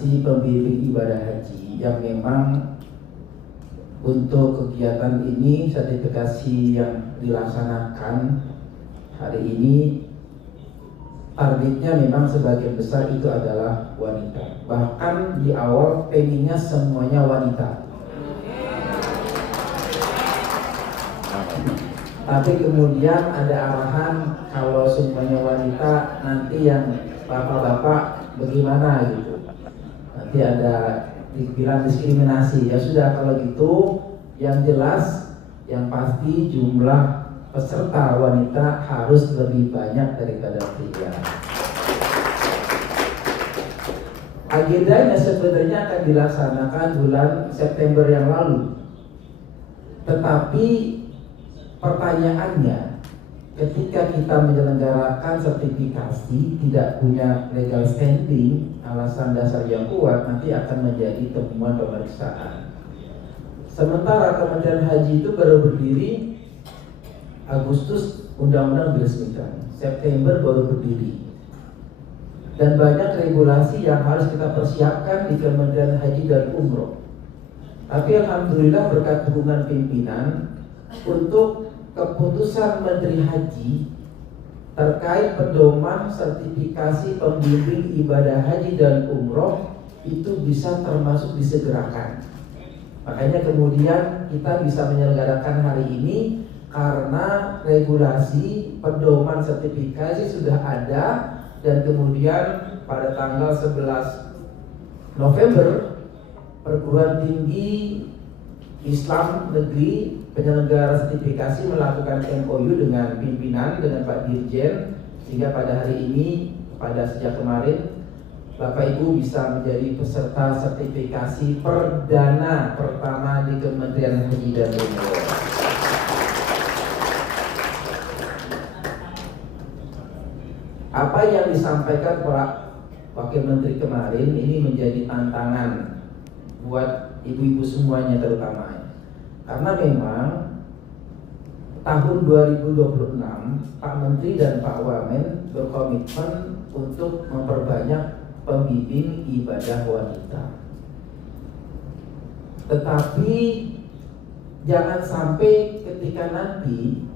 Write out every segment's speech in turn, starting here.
sertifikasi pembimbing ibadah haji yang memang untuk kegiatan ini, sertifikasi yang dilaksanakan hari ini, targetnya memang sebagian besar itu adalah wanita. Bahkan di awal pengennya semuanya wanita. Tapi kemudian ada arahan kalau semuanya wanita nanti yang bapak-bapak bagaimana gitu. Nanti ada dibilang diskriminasi. Ya sudah kalau gitu, yang jelas yang pasti jumlah peserta wanita harus lebih banyak daripada pria. Agendanya sebenarnya akan dilaksanakan bulan September yang lalu. Tetapi pertanyaannya, ketika kita menyelenggarakan sertifikasi tidak punya legal standing, alasan dasar yang kuat nanti akan menjadi temuan pemeriksaan. Sementara Kementerian Haji itu baru berdiri Agustus, undang-undang diresmikan, September baru berdiri. Dan banyak regulasi yang harus kita persiapkan di Kementerian Haji dan Umroh. Tapi alhamdulillah berkat dukungan pimpinan untuk keputusan Menteri Haji terkait pedoman sertifikasi pembimbing ibadah haji dan umroh itu bisa termasuk disegerakan. Makanya kemudian kita bisa menyelenggarakan hari ini karena regulasi pedoman sertifikasi sudah ada, dan kemudian pada tanggal 11 November Perguruan Tinggi Islam Negeri penyelenggara sertifikasi melakukan MOU dengan pimpinan, dengan Pak Dirjen, sehingga pada hari ini, sejak kemarin Bapak Ibu bisa menjadi peserta sertifikasi perdana pertama di Kementerian Haji dan Umroh. Apa yang disampaikan Pak Wakil Menteri kemarin ini menjadi tantangan buat ibu-ibu semuanya terutama. Karena memang tahun 2026 Pak Menteri dan Pak Wamen berkomitmen untuk memperbanyak pembimbing ibadah wanita. Tetapi jangan sampai ketika nanti,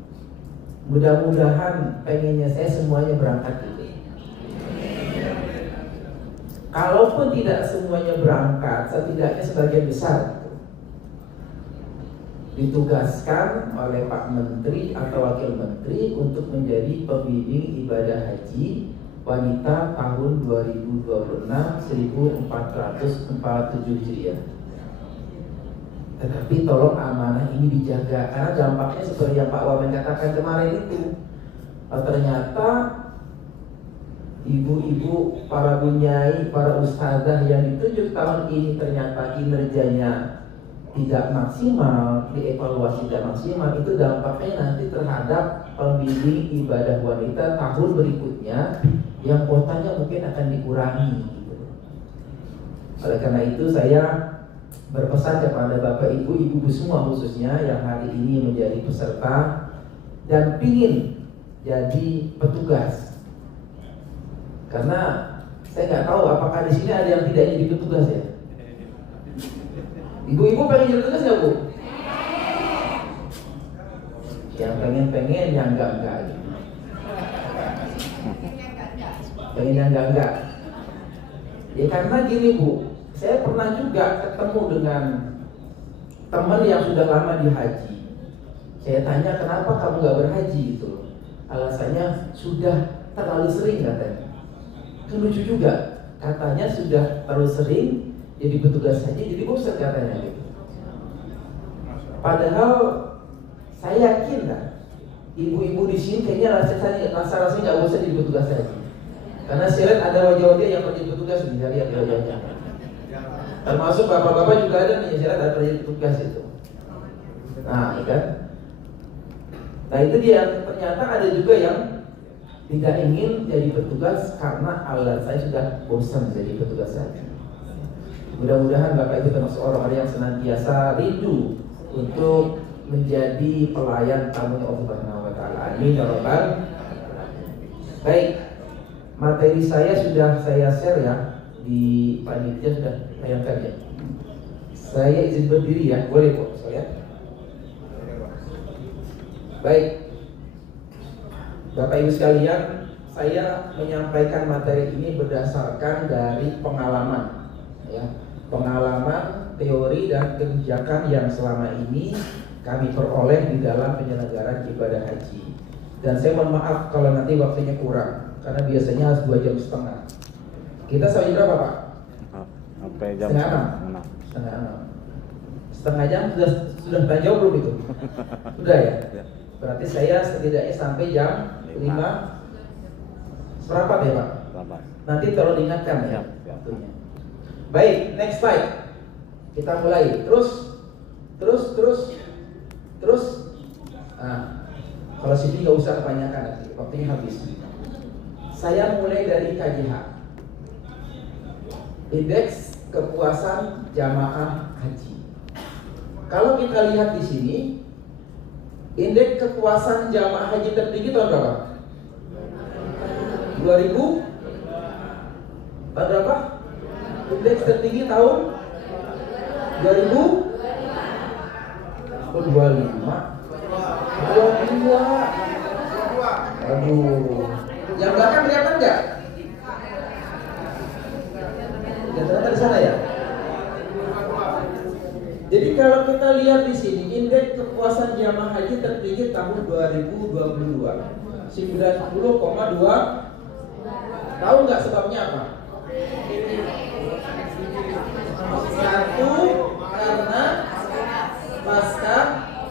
mudah-mudahan pengennya saya semuanya berangkat gitu. Kalaupun tidak semuanya berangkat, setidaknya sebagian besar ditugaskan oleh Pak Menteri atau Wakil Menteri untuk menjadi pembimbing ibadah haji wanita tahun 2026 1447 Hijriah. Tetapi tolong amanah ini dijaga, karena dampaknya seperti yang Pak Wamen katakan kemarin itu, ternyata ibu-ibu, para bunyai, para ustazah yang ditunjuk tahun ini ternyata kinerjanya tidak maksimal, dievaluasi tidak maksimal, itu dampaknya nanti terhadap pembimbing ibadah wanita tahun berikutnya yang kuotanya mungkin akan dikurangi gitu. Oleh karena itu saya berpesan kepada Bapak Ibu, Ibu semua khususnya yang hari ini menjadi peserta dan pingin jadi petugas. Karena saya nggak tahu apakah di sini ada yang tidak jadi petugas ya. Ibu-ibu pengen jadi petugas nggak Bu? Yang pengen, yang enggak gitu. Pengen yang enggak. Ya karena gini Bu, saya pernah juga ketemu dengan teman yang sudah lama di haji. Saya tanya kenapa kamu nggak berhaji gitu. Alasannya sudah terlalu sering katanya. Itu lucu juga, katanya sudah terlalu sering jadi petugas haji, jadi bosan katanya gitu. Padahal saya yakin lah, ibu-ibu di sini kayaknya rasa-rasanya nggak bosan jadi petugas haji. Karena saya lihat ada wajah-wajah yang pernah jadi petugas, bisa lihat wajahnya. Termasuk bapak-bapak juga ada nih, saya lihat ada jadi petugas itu. Nah, ya kan? Nah itu dia, ternyata ada juga yang tidak ingin jadi petugas karena alasan saya sudah bosan jadi petugas haji. Mudah-mudahan Bapak Ibu termasuk orang-orang yang senantiasa rindu untuk menjadi pelayan tamunya Allah Subhanahu wa taala. Amin ya rabbal alamin. Baik, materi saya sudah saya share ya di panitia sudah tayangkan ya. Saya izin berdiri ya, boleh kok saya. Baik, Bapak Ibu sekalian, saya menyampaikan materi ini berdasarkan dari pengalaman, ya, pengalaman, teori dan kebijakan yang selama ini kami peroleh di dalam penyelenggaraan ibadah haji. Dan saya mohon maaf kalau nanti waktunya kurang, karena biasanya harus 2 jam setengah. Kita sampai berapa Pak? Sampai jam setengah 6. Setengah 6. Setengah jam sudah jauh belum itu? Sudah ya? Berarti saya setidaknya sampai jam 5 seperempat ya Pak? Nanti tolong diingatkan ya waktunya. Baik, next slide. Kita mulai. Terus. Nah, kalau sini nggak usah kebanyakan nanti, waktunya habis. Saya mulai dari KJH. Indeks kepuasan jamaah haji. Kalau kita lihat di sini, indeks kepuasan jamaah haji tertinggi tahun berapa? 2000? Tahun berapa? Indeks tertinggi tahun 2000? 25? 22. Aduh. Yang belakang kelihatan nggak? Kelihatan di sana ya? Jadi kalau kita lihat di sini, indeks kepuasan jamaah haji tertinggi tahun 2022 90,2. Tahu nggak sebabnya apa? Satu, karena pasca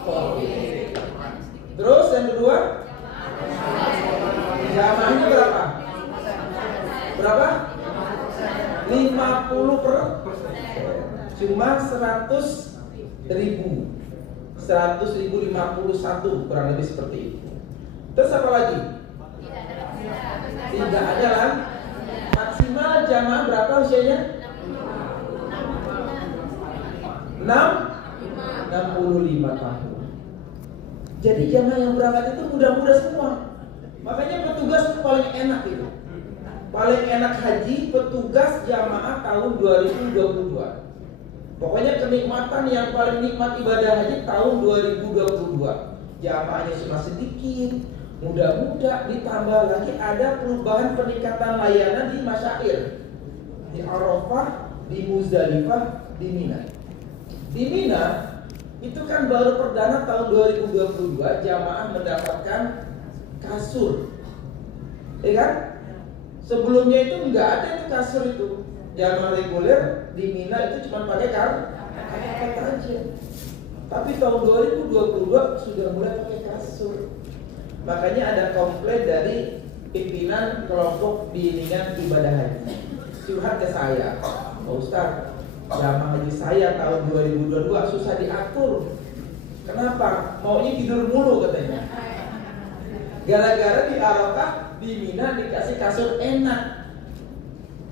COVID. Terus yang kedua, jamaahnya berapa? Berapa? 50%. Cuma 100.000. 100.051 kurang lebih seperti itu. Terus apa lagi? Tidak ada kan? Maksimal jamaah berapa usianya? 65 tahun. Jadi jamaah yang berangkat itu muda-muda semua. Makanya petugas paling enak itu. Paling enak haji petugas jamaah tahun 2022. Pokoknya kenikmatan yang paling nikmat ibadah haji tahun 2022. Jamaahnya cuma sedikit, muda-muda, ditambah lagi ada perubahan peningkatan layanan di masyair, di Arafah, di Muzdalifah, di Mina. Di Mina itu kan baru perdana tahun 2022 jamaah mendapatkan kasur, ya kan? Sebelumnya itu nggak ada itu kasur itu. Jamaah reguler di Mina itu cuma pakai karpet aja. Tapi tahun 2022 sudah mulai pakai kasur. Makanya ada komplain dari pimpinan kelompok bimbingan ibadah haji. Curhat ke saya, Pak Ustaz, jamaah haji saya tahun 2022 susah diatur. Kenapa? Maunya tidur mulu katanya. Gara-gara di Arafah, di Mina dikasih kasur enak.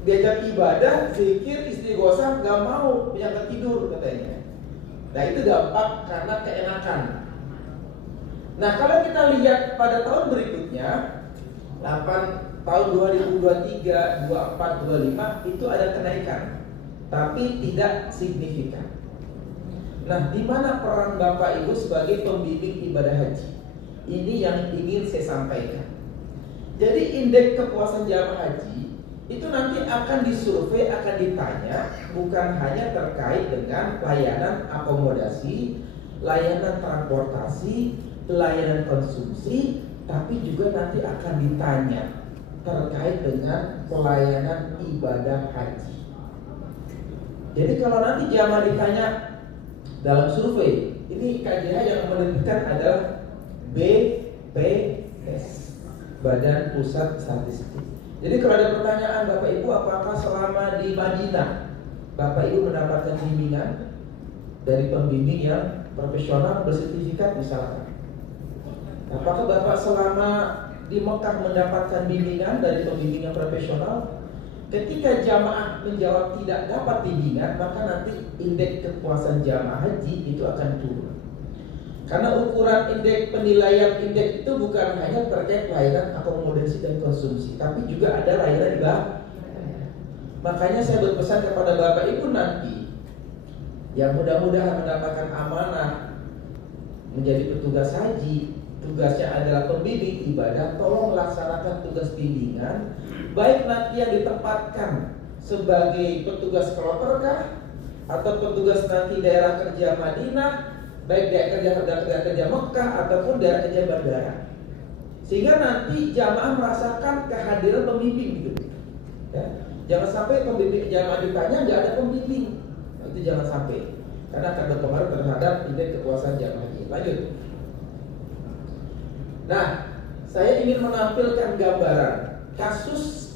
Diajak ibadah, zikir, istighosah, gak mau, yang tidur katanya. Nah itu dampak karena keenakan. Nah kalau kita lihat pada tahun berikutnya, tahun 2023, 24, 25 itu ada kenaikan, tapi tidak signifikan. Nah, di mana peran Bapak Ibu sebagai pembimbing ibadah haji? Ini yang ingin saya sampaikan. Jadi indeks kepuasan jamaah haji itu nanti akan disurvei, akan ditanya bukan hanya terkait dengan layanan akomodasi, layanan transportasi, layanan konsumsi, tapi juga nanti akan ditanya terkait dengan pelayanan ibadah haji. Jadi kalau nanti jamaah ditanya dalam survei, ini KJH yang menentukan adalah BPS, Badan Pusat Statistik. Jadi kalau ada pertanyaan Bapak Ibu, apakah selama di Madinah Bapak Ibu mendapatkan bimbingan dari pembimbing yang profesional bersertifikat misalkan? Apakah Bapak selama di Mekah mendapatkan bimbingan dari pembimbing yang profesional? Ketika jamaah menjawab tidak dapat bimbingan, maka nanti indeks kepuasan jamaah haji itu akan turun. Karena ukuran indeks penilaian indeks itu bukan hanya terkait layanan akomodasi dan konsumsi, tapi juga ada layanan ibadah. Makanya saya berpesan kepada Bapak Ibu nanti yang mudah-mudahan mendapatkan amanah menjadi petugas haji, tugasnya adalah pembimbing ibadah, tolong laksanakan tugas bimbingan, baik nanti yang ditempatkan sebagai petugas kloter kah, atau petugas nanti daerah kerja Madinah, baik daerah kerja Mekah ataupun daerah kerja bandara, sehingga nanti jamaah merasakan kehadiran pembimbing gitu. Ya. Jangan sampai pembimbing jamaah ditanya nggak ada pembimbing, itu jangan sampai, karena akan berpengaruh terhadap indeks kepuasan jamaah. Lanjut. Nah, saya ingin menampilkan gambaran kasus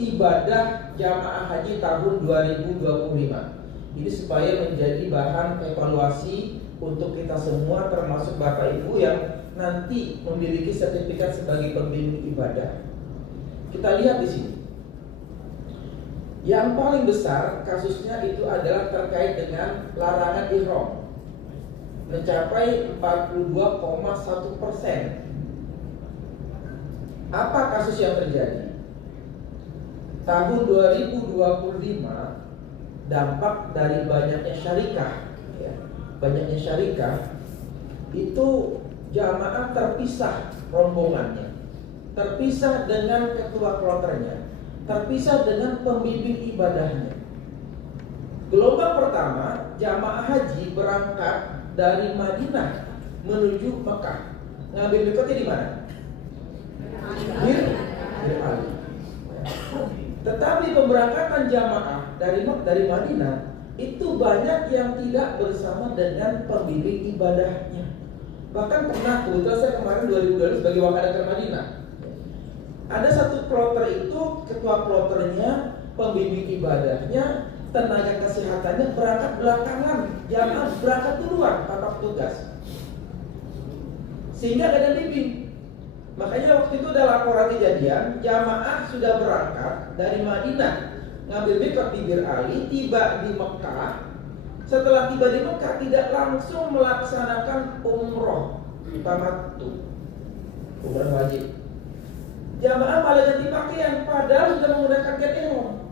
ibadah jamaah haji tahun 2025. Ini supaya menjadi bahan evaluasi untuk kita semua, termasuk Bapak Ibu yang nanti memiliki sertifikat sebagai pembimbing ibadah. Kita lihat di sini. Yang paling besar kasusnya itu adalah terkait dengan larangan ihram, mencapai 42,1%. Apa kasus yang terjadi? Tahun 2025, dampak dari banyaknya syarikah, banyaknya syarikah, itu jamaah terpisah rombongannya, terpisah dengan ketua kloternya, terpisah dengan pembimbing ibadahnya. Gelombang pertama, jamaah haji berangkat dari Madinah menuju Mekah. Ngambil mikotnya di mana? Bir Ali. Tetapi pemberangkatan jamaah dari Madinah itu banyak yang tidak bersama dengan pembimbing ibadahnya. Bahkan pernah, kebetulan saya kemarin 2012 sebagai wakil ke Madinah, ada satu kloter itu, ketua kloternya, pembimbing ibadahnya, tenaga kesehatannya berangkat belakangan, jamaah berangkat duluan tanpa petugas, sehingga gak ada bimbing. Makanya waktu itu ada laporan kejadian, jamaah sudah berangkat dari Madinah, ngambil mikot di Bir Ali, tiba di Mekah. Setelah tiba di Mekah, tidak langsung melaksanakan umroh tamattu, umroh wajib. Jamaah malah ganti pakaian, padahal sudah menggunakan kain ihram.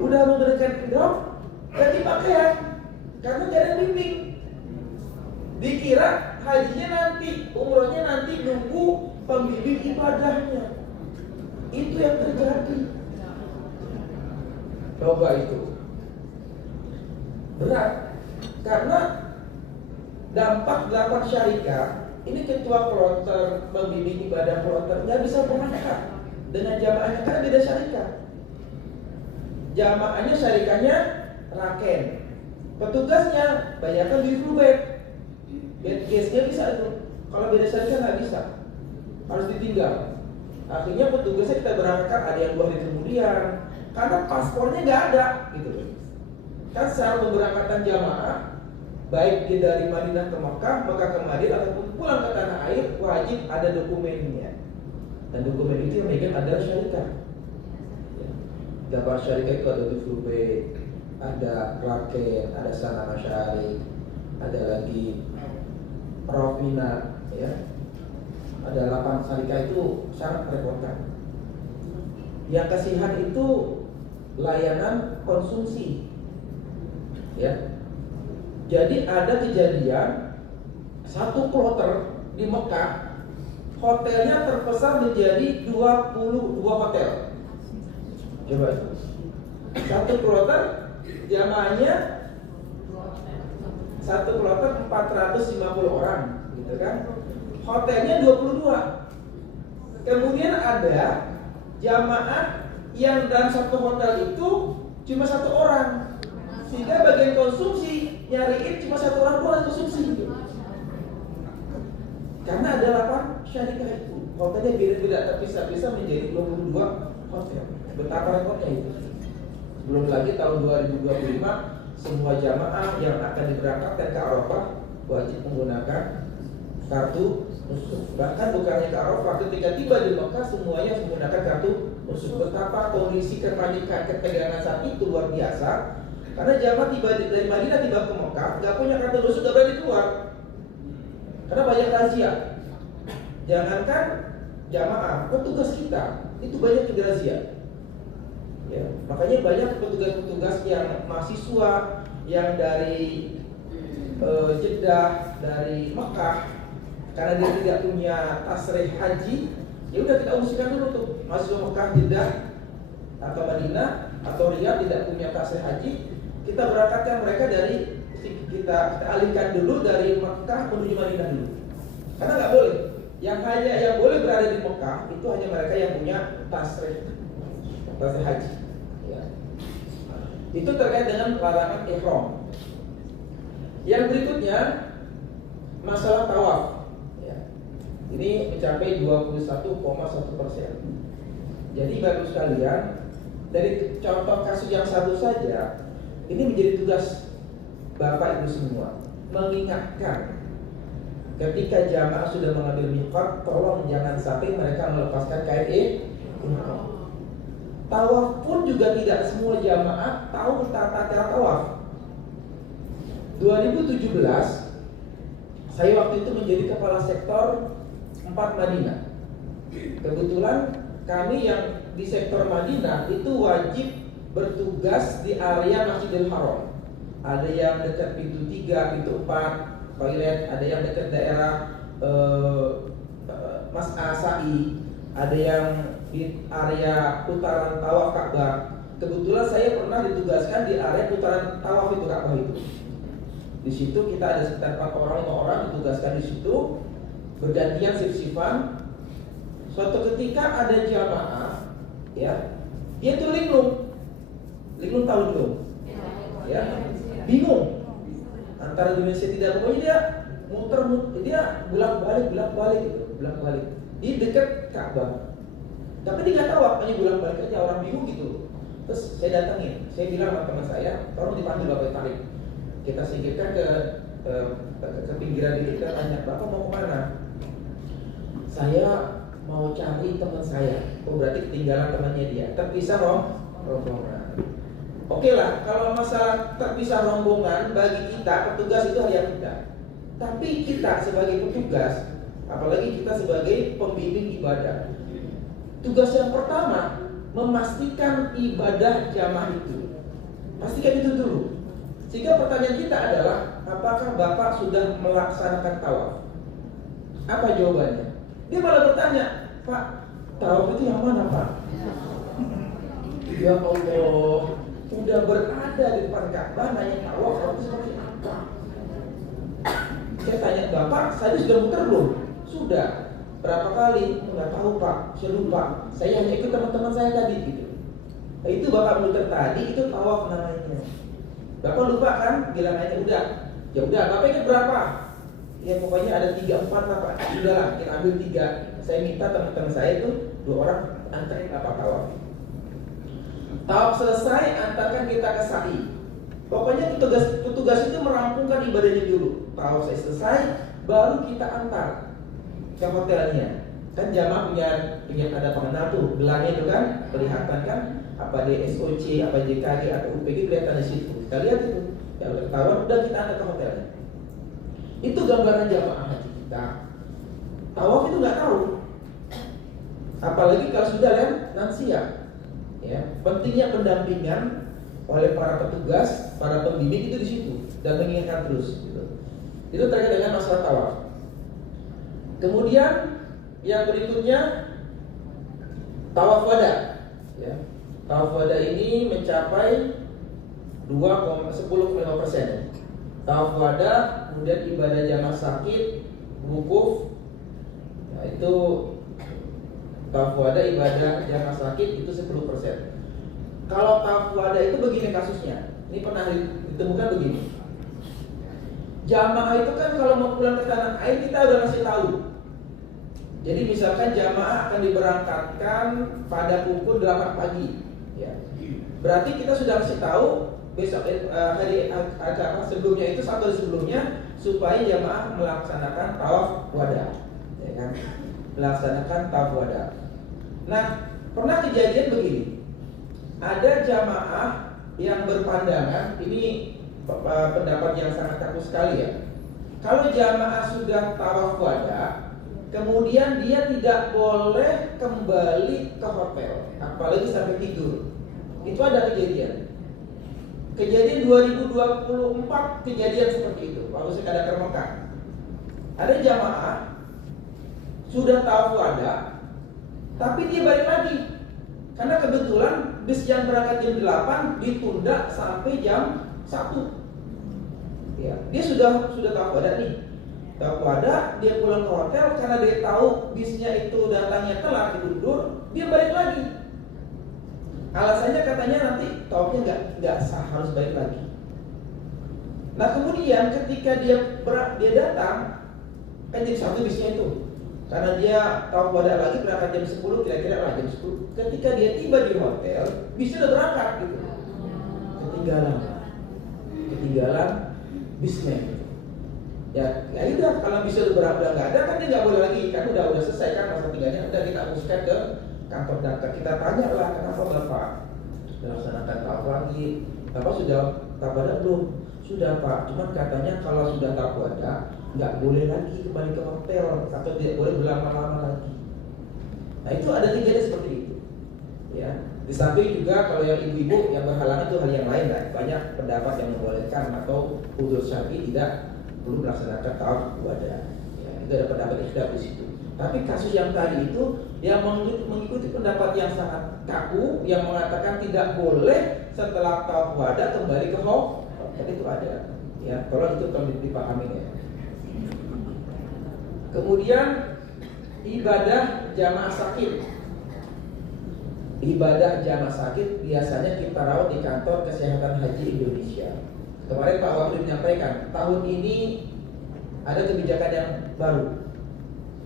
Udah menggunakan ihram, ganti pakaian, karena tidak ada bimbing. Dikira hajinya nanti, umrohnya nanti, nunggu pembimbing ibadahnya. Itu yang terjadi. Coba itu berat, karena dampak 8 syarikah. Ini ketua kloter, pembimbing ibadah kloter nggak bisa berangkat dengan jamaahnya karena beda syarikah. Jamaahnya syarikahnya Raken, petugasnya bayarkan di Rubet. Guestnya bisa itu. Kalau beda syarikah nggak bisa, harus ditinggal. Akhirnya petugasnya kita berangkat, ada yang 2 hari kemudian, karena paspornya nggak ada, gitu. Kan secara pemberangkatan jamaah, baik dia dari Madinah ke Mekah, Mekah ke Madinah, ataupun pulang ke tanah air, wajib ada dokumennya. Dan dokumen itu yang megang adalah syarikah. Dapat syarikah itu ada Rubet, ada Raken, ada Sana Masyarik, ada lagi Profina, ya. Ada 8 syarikah itu sangat merepotkan. Yang kasihan itu layanan konsumsi, ya. Jadi ada kejadian satu kloter di Mekah, hotelnya terpesan menjadi 22 hotel. Coba, satu kloter jamaahnya, satu kloter 450 orang, gitu kan? Hotelnya 22. Kemudian ada jamaah yang dalam satu hotel itu cuma 1 orang, sehingga bagian konsumsi nyariin cuma 1 orang doang konsumsi gitu. Karena ada 8 syarikah itu, hotelnya beda-beda terpisah-pisah menjadi 22 hotel. Betapa repotnya itu. Belum lagi tahun 2025 semua jamaah yang akan diberangkatkan ke Arafah wajib menggunakan kartu nusuk. Bahkan bukannya ke Arafah, ketika tiba di Mekah semuanya menggunakan kartu nusuk. Betapa kondisi kepanikan, ketegangan saat itu luar biasa. Karena jamaah tiba dari Madinah tiba ke Mekah, nggak punya kartu nusuk, nggak berani keluar. Karena banyak razia. Jangankan jamaah, petugas kita itu banyak yang dirazia. Ya, makanya banyak petugas-petugas yang mahasiswa yang dari Jeddah, dari Mekah, karena dia tidak punya tasrih haji, ya udah kita usikan dulu tuh mahasiswa Mekah, Jeddah atau Madinah atau Riyadh tidak punya tasrih haji, kita berangkatkan mereka dari kita alihkan dulu dari Mekah menuju Madinah dulu. Karena nggak boleh. Yang boleh berada di Mekah itu hanya mereka yang punya tasrih haji. Ya. Itu terkait dengan larangan ihram. Yang berikutnya masalah tawaf. Ya. Ini mencapai 21,1%. Jadi baru sekalian, dari contoh kasus yang satu saja, ini menjadi tugas Bapak Ibu semua mengingatkan ketika jamaah sudah mengambil miqat, tolong jangan sampai mereka melepaskan kain ihram. Tawaf pun juga tidak semua jamaah tahu tata cara tawaf. 2017 saya waktu itu menjadi kepala sektor 4 Madinah. Kebetulan kami yang di sektor Madinah itu wajib bertugas di area Masjidil Haram. Ada yang dekat pintu 3, pintu 4 toilet, ada yang dekat daerah Mas'ah Sa'i, ada yang di area putaran tawaf Ka'bah. Kebetulan saya pernah ditugaskan di area putaran tawaf itu Ka'bah itu. Di situ kita ada sekitar 4 orang, 5 orang ditugaskan di situ, bergantian sif-sifan. Suatu ketika ada jamaah, ya, dia tuh linglung tahu linglung, ya, bingung antara Indonesia tidak, pokoknya dia muter, dia bolak-balik di dekat Ka'bah. Tapi dia nggak tahu apanya bolak-balik aja, orang bingung gitu. Terus saya datangin, saya bilang sama teman saya, tolong dipanggil Bapak tarik. Kita singkirkan ke pinggiran dikit, kita tanya, Bapak mau kemana? Saya mau cari teman saya. Oh berarti ketinggalan temannya dia, terpisah rombongan. Oke lah, kalau masalah terpisah rombongan bagi kita petugas itu hanya kita. Tapi kita sebagai petugas, apalagi kita sebagai pembimbing ibadah, tugas yang pertama memastikan ibadah jamaah itu. Pastikan itu dulu. Sehingga pertanyaan kita adalah, apakah Bapak sudah melaksanakan tawaf? Apa jawabannya? Dia malah bertanya, Pak, tawaf itu yang mana Pak? Ya Allah, udah berada di depan Ka'bah nanya tawaf itu seperti apa? Saya tanya, Bapak, saya sudah muter belum? Sudah. Berapa kali? Enggak tahu Pak, saya lupa. Saya hanya ikut teman-teman saya tadi gitu. Nah, itu Bapak muter tadi, itu tawaf namanya. Bapak lupa kan? Bilang aja udah. Ya udah, Bapak ingat berapa? Ya pokoknya ada 3, 4 lah Pak. Udahlah, kita ambil 3. Saya minta teman-teman saya itu 2 orang antarin Bapak tawaf. Tawaf selesai, antarkan kita ke sa'i. Pokoknya petugas itu merampungkan ibadahnya dulu. Tawaf selesai, baru kita antar ke hotelnya. Kan jamaah punya ada pengenal tuh, gelarnya itu kan kelihatan kan, apa DSOC, apa JKG, atau UPG kelihatan di situ. Kita lihat itu. Ya udah ketahuan, udah kita antar ke hotelnya. Itu gambaran jamaah haji kita. Tawaf itu nggak tahu. Apalagi kalau sudah lansia. Ya, pentingnya pendampingan oleh para petugas, para pembimbing itu di situ dan mengingatkan terus. Gitu. Itu terkait dengan masalah tawaf. Kemudian yang berikutnya tawaf wada. Ya. Tawaf wada ini mencapai 10,5%. Tawaf wada, kemudian ibadah jamaah sakit, wukuf, nah, itu tawaf wada ibadah jamaah sakit itu 10%. Kalau tawaf wada itu begini kasusnya, ini pernah ditemukan begini. Jamaah itu kan kalau mau pulang ke tanah air kita udah ngasih tahu. Jadi misalkan jamaah akan diberangkatkan pada pukul 8 pagi, ya. Berarti kita sudah kasih tahu besok hari acara sebelumnya itu 1 hari sebelumnya supaya jamaah melaksanakan tawaf wada, ya kan? Melaksanakan tawaf wada. Nah, pernah kejadian begini. Ada jamaah yang berpandangan, ini pendapat yang sangat kaku sekali ya. Kalau jamaah sudah tawaf wada, Kemudian dia tidak boleh kembali ke hotel, apalagi sampai tidur. Itu ada kejadian. Kejadian 2024 kejadian seperti itu. Waktu saya kadang ke Mekah, ada jamaah sudah tahu ada, tapi dia balik lagi. Karena kebetulan bis yang berangkat jam 8 ditunda sampai jam 1. Ya, dia sudah tahu ada nih. Tahu ada, dia pulang ke hotel karena dia tahu bisnya itu datangnya telat, tidur, dia balik lagi. Alasannya katanya nanti taunya nggak sah, harus balik lagi. Nah kemudian ketika dia datang, kan jam 1 bisnya itu, karena dia tahu ada lagi berangkat jam 10, kira-kira lah jam 10. Ketika dia tiba di hotel, bisnya udah berangkat gitu. Ketinggalan bisnya. Ya udah, kalau bisa udah nggak ada kan dia nggak boleh lagi, kan udah selesai kan masa tinggalnya, udah kita uruskan ke kantor data. Kita tanya lah, kenapa bapak sudah laksanakan tawaf lagi, bapak sudah tawadah belum? Sudah pak, cuman katanya kalau sudah tawadah nggak boleh lagi kembali ke hotel atau tidak boleh berlama-lama lagi. Nah itu ada kejadian seperti itu. Ya, di samping juga kalau yang ibu-ibu yang berhalangan itu hal yang lain lah. Banyak pendapat yang membolehkan atau udzur syar'i tidak perlu melaksanakan tawaf ibadah. Ya, itu ada pendapat ikhtilaf di situ. Tapi kasus yang tadi itu yang mengikuti pendapat yang sangat kaku yang mengatakan tidak boleh setelah tawaf wada kembali ke hotel, itu ada. Ya, tolong itu perlu dipahami ya. Kemudian ibadah jamaah sakit. Ibadah jamaah sakit biasanya kita rawat di kantor kesehatan haji Indonesia. Kemarin Pak Wakil menyampaikan, tahun ini ada kebijakan yang baru.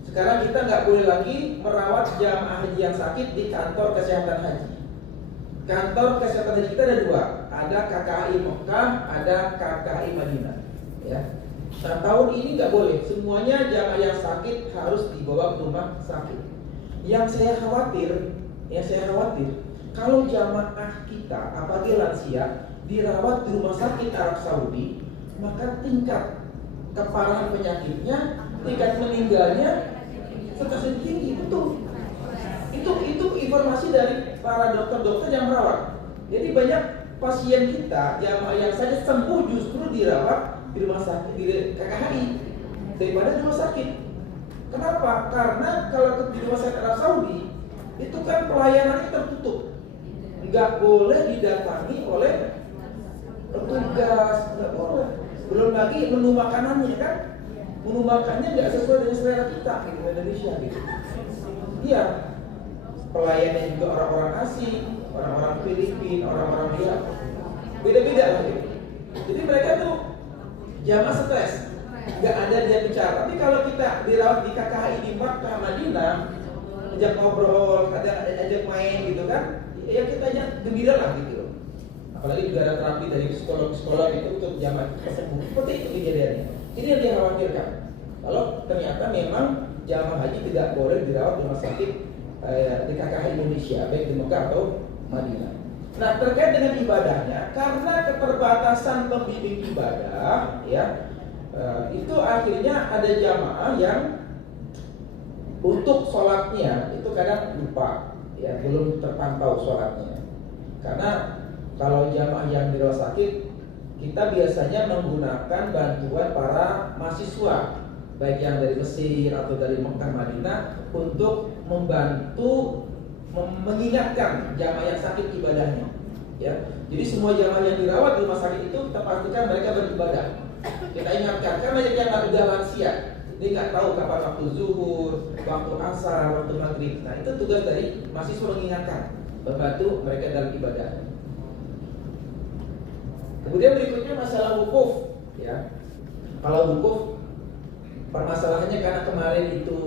Sekarang kita nggak boleh lagi merawat jamaah haji yang sakit di kantor kesehatan haji. Kantor kesehatan haji kita ada 2, ada KKHI Mekah, ada KKHI Madinah. Ya. Nah, tahun ini nggak boleh, semuanya jamaah yang sakit harus dibawa ke rumah sakit. Yang saya khawatir, kalau jamaah kita, apalagi lansia, dirawat di rumah sakit Arab Saudi, maka tingkat keparahan penyakitnya, tingkat meninggalnya terkesan tinggi. Betul. Itu informasi dari para dokter-dokter yang merawat. Jadi banyak pasien kita jamaah yang saja sembuh justru dirawat di rumah sakit di KKHI daripada di rumah sakit. Kenapa? Karena kalau di rumah sakit Arab Saudi itu kan pelayanannya tertutup, nggak boleh didatangi oleh petugas, nggak boleh. Belum lagi menu makanannya kan, menu makannya nggak sesuai dengan selera kita gitu, Indonesia gitu. Iya, pelayannya juga orang-orang asing, orang-orang Filipina, orang-orang dia beda-beda lah gitu. Jadi mereka tuh jamaah stres, nggak ada dia bicara. Tapi kalau kita dirawat di KKHI di Makkah, Madinah, ajak ngobrol, ajak main gitu kan, ya kita ajak gembira lah gitu. Apalagi juga ada terapi dari psikolog itu untuk jamaah tersebut. Seperti itu kejadiannya. Ini yang dikhawatirkan. Kalau ternyata memang jamaah haji tidak boleh dirawat di rumah sakit di KKHI Indonesia, baik di Mekah atau Madinah. Nah, terkait dengan ibadahnya, karena keterbatasan pembimbing ibadah, ya, itu akhirnya ada jamaah yang untuk sholatnya itu kadang lupa, ya, belum terpantau sholatnya. Karena kalau jamaah yang di rumah sakit, kita biasanya menggunakan bantuan para mahasiswa, baik yang dari Mesir atau dari Mekah, Madinah, untuk membantu mengingatkan jamaah yang sakit ibadahnya. Ya, jadi semua jamaah yang dirawat di rumah sakit itu kita pastikan mereka beribadah. Kita ingatkan, karena banyak yang udah lansia, dia nggak tahu kapan waktu zuhur, waktu asar, waktu maghrib. Nah, itu tugas dari mahasiswa mengingatkan, membantu mereka dalam ibadah. Kemudian berikutnya masalah wukuf, ya. Kalau wukuf, permasalahannya karena kemarin itu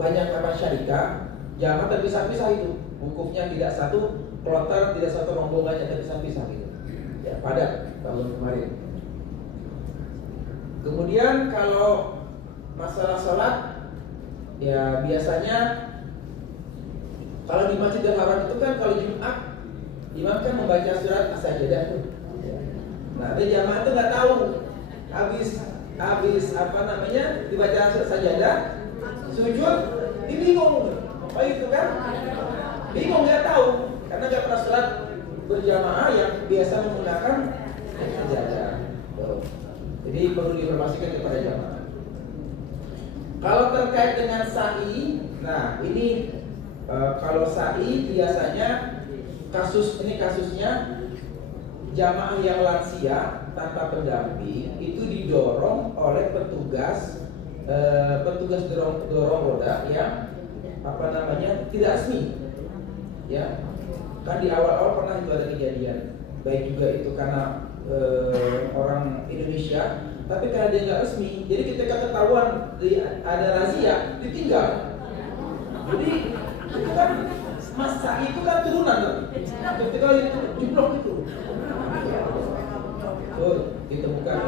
banyak kapal syarikat, jamaah terpisah-pisah itu. Wukufnya tidak satu kloter, tidak satu rombongan, terpisah-pisah gitu. Ya, pada tahun kemarin. Kemudian kalau masalah sholat, ya biasanya kalau di Masjidil Haram itu kan kalau Jumat, imam kan membaca surat As-Sajdah tuh. Nah, ada jamaah itu nggak tahu, habis dibaca surat Sajdah, sujud, dia bingung. Apa itu kan? Bingung, nggak tahu karena nggak pernah sholat berjamaah yang biasa menggunakan sajadah. Jadi perlu diinformasikan kepada jamaah. Kalau terkait dengan sa'i, nah ini kalau sa'i biasanya kasusnya jamaah yang lansia tanpa pendamping itu didorong oleh petugas dorong roda yang tidak resmi, ya. Kan di awal-awal pernah itu ada kejadian, baik juga itu karena orang Indonesia, tapi karena dia nggak resmi, jadi ketika ketahuan ada razia ditinggal. Jadi itu kan masa itu kan turunan, ketika itu jeblok itu. Ditemukan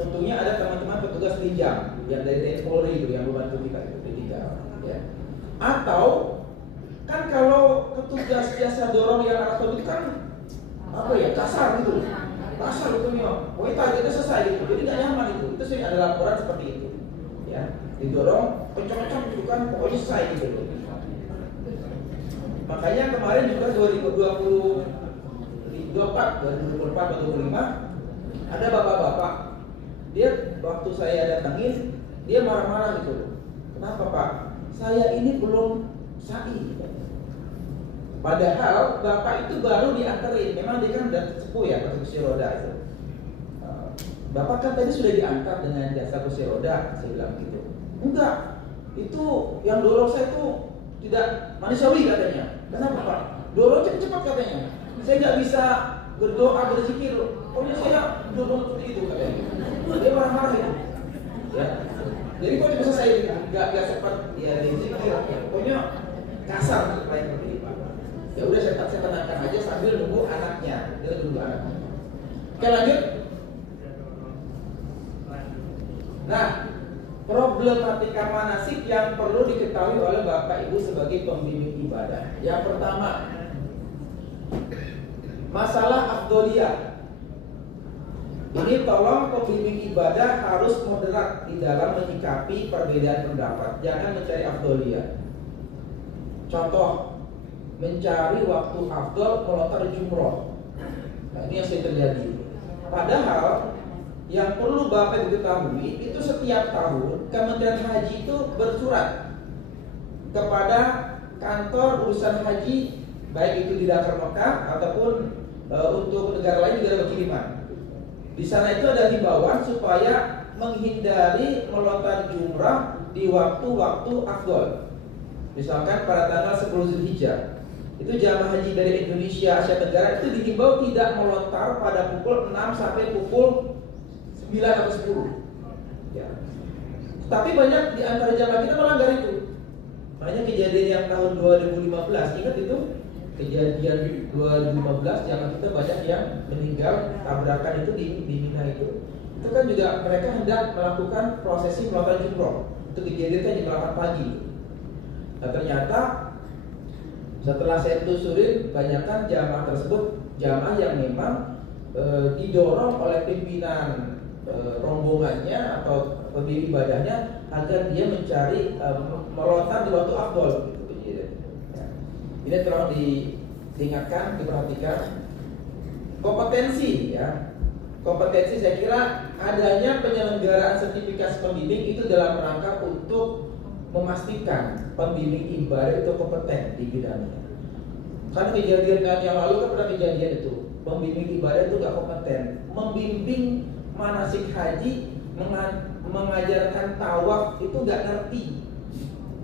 untungnya ada teman-teman petugas pinjam yang dari TNI Polri itu yang membantu kita itu ditinggal, ya. Atau kan kalau petugas jasa dorong yang arah itu kan kasar gitu, kasar betulnya. Pokoknya targetnya selesai gitu, jadi nggak nyaman itu. Itu sih ada laporan seperti itu, ya. Didorong kencang-kencang gitu kan, pokoknya selesai gitu. Makanya kemarin juga 2024 atau 2025 ada bapak-bapak, dia waktu saya datangin dia marah-marah gitu. Kenapa Pak? Saya ini belum sa'i. Padahal bapak itu baru diantarin. Memang dia kan udah sepuh ya pakai kursi roda itu. Bapak kan tadi sudah diantar dengan jasa kursi roda, saya bilang gitu. Enggak, itu yang dorong saya itu tidak manusiawi katanya. Kenapa Pak? Dorong cepat katanya. Saya nggak bisa berdoa berzikir. Pokoknya saya dorong seperti itu katanya. Dia marah-marah ya. Ya. Jadi kok bisa saya nggak sempat ya berzikir. Pokoknya kasar lain seperti itu. Ya udah saya tenangkan aja sambil nunggu anaknya. Dia nunggu anaknya. Oke, lanjut. Nah, problematika manasik yang perlu diketahui oleh Bapak Ibu sebagai pembimbing ibadah. Yang pertama, masalah afdoliyah. Ini tolong pembimbing ibadah harus moderat di dalam menyikapi perbedaan pendapat. Jangan mencari afdoliyah. Contoh, mencari waktu afdol melontar jumroh. Nah, ini yang sering terjadi. Padahal yang perlu Bapak diketahui itu setiap tahun Kementerian Haji itu bersurat kepada kantor urusan haji, baik itu di Dakar Mekah ataupun untuk negara lain juga ada kiriman. Di sana itu ada himbauan supaya menghindari melontar jumrah di waktu-waktu afdol. Misalkan pada tanggal 10 Zulhijjah, itu jamaah haji dari Indonesia, Asia Tenggara itu dihimbau tidak melontar pada pukul 6 sampai pukul 9 atau 10. Ya. Tapi banyak di antara jamaah kita melanggar itu. Makanya kejadian yang tahun 2015, ingat itu? Kejadian 2015 jamaah kita banyak yang meninggal tabrakan itu di Mina itu. Itu kan juga mereka hendak melakukan prosesi melontar jumroh. Itu kejadian kan jam 8 pagi. Nah ternyata setelah saya telusurin, banyakkan jamaah tersebut jamaah yang memang didorong oleh pimpinan rombongannya atau pembimbing ibadahnya agar dia mencari melontar di waktu afdol gitu. Ya. Ini tolong diingatkan, diperhatikan. Kompetensi ya. Kompetensi saya kira adanya penyelenggaraan sertifikasi pembimbing itu dalam rangka untuk memastikan pembimbing ibadah itu kompeten di bidangnya. Karena kejadian yang lalu kan pernah kejadian itu, pembimbing ibadah itu gak kompeten, membimbing manasik haji, mengajarkan tawaf itu gak ngerti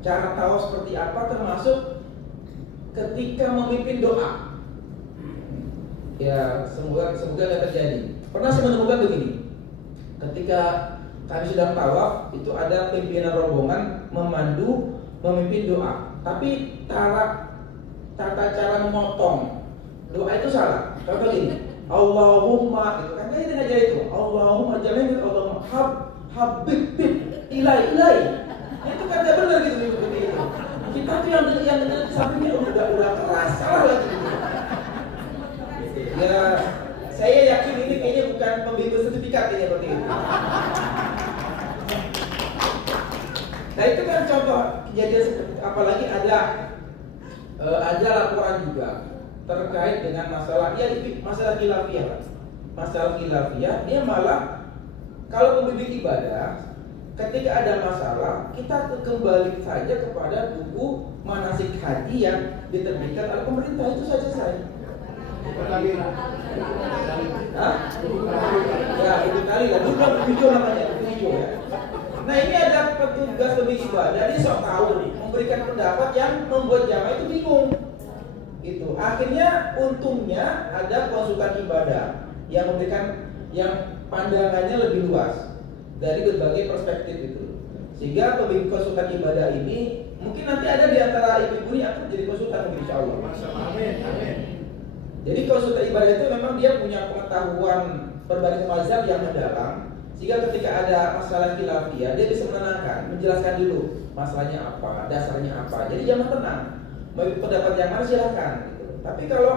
cara tawaf seperti apa, termasuk ketika memimpin doa. Ya semoga gak terjadi. Pernah saya menemukan begini, ketika kami sedang tawaf, itu ada pimpinan rombongan memandu memimpin doa, tapi tata cara memotong doa itu salah. Contoh gini, Allahumma gitu kan, dia ngajar itu, Allahumma jamin, Allahumma habib ilai. Itu kan tidak benar gitu seperti itu. Kita tuh yang sampingnya udah keras, salah lagi gitu. Ya saya yakin ini kayaknya bukan pembimbing sertifikat ini seperti itu. Nah itu kan contoh kejadian seperti itu. Apalagi ada laporan juga terkait dengan masalah khilafiyah. Masalah khilafiyah dia malah kalau pembimbing ibadah ketika ada masalah kita kembali saja kepada buku manasik haji yang diterbitkan oleh pemerintah, itu saja saya. Ya, itu kali lah. Dulu hijau namanya, hijau ya. Nah ini ada petugas pembimbing ibadah, dia sok tahu nih, memberikan pendapat yang membuat jamaah itu bingung. Gitu. Akhirnya untungnya ada konsultan ibadah yang memberikan yang pandangannya lebih luas dari berbagai perspektif itu. Sehingga pembimbing konsultan ibadah ini mungkin nanti ada di antara ibu-ibu yang akan jadi konsultan, insya Allah. Amin. Jadi konsultan ibadah itu memang dia punya pengetahuan berbagai mazhab yang mendalam, sehingga ketika ada masalah khilafiyah dia bisa menenangkan, menjelaskan dulu masalahnya apa, dasarnya apa. Jadi jamaah tenang, mau pendapat yang mana silahkan. Gitu. Tapi kalau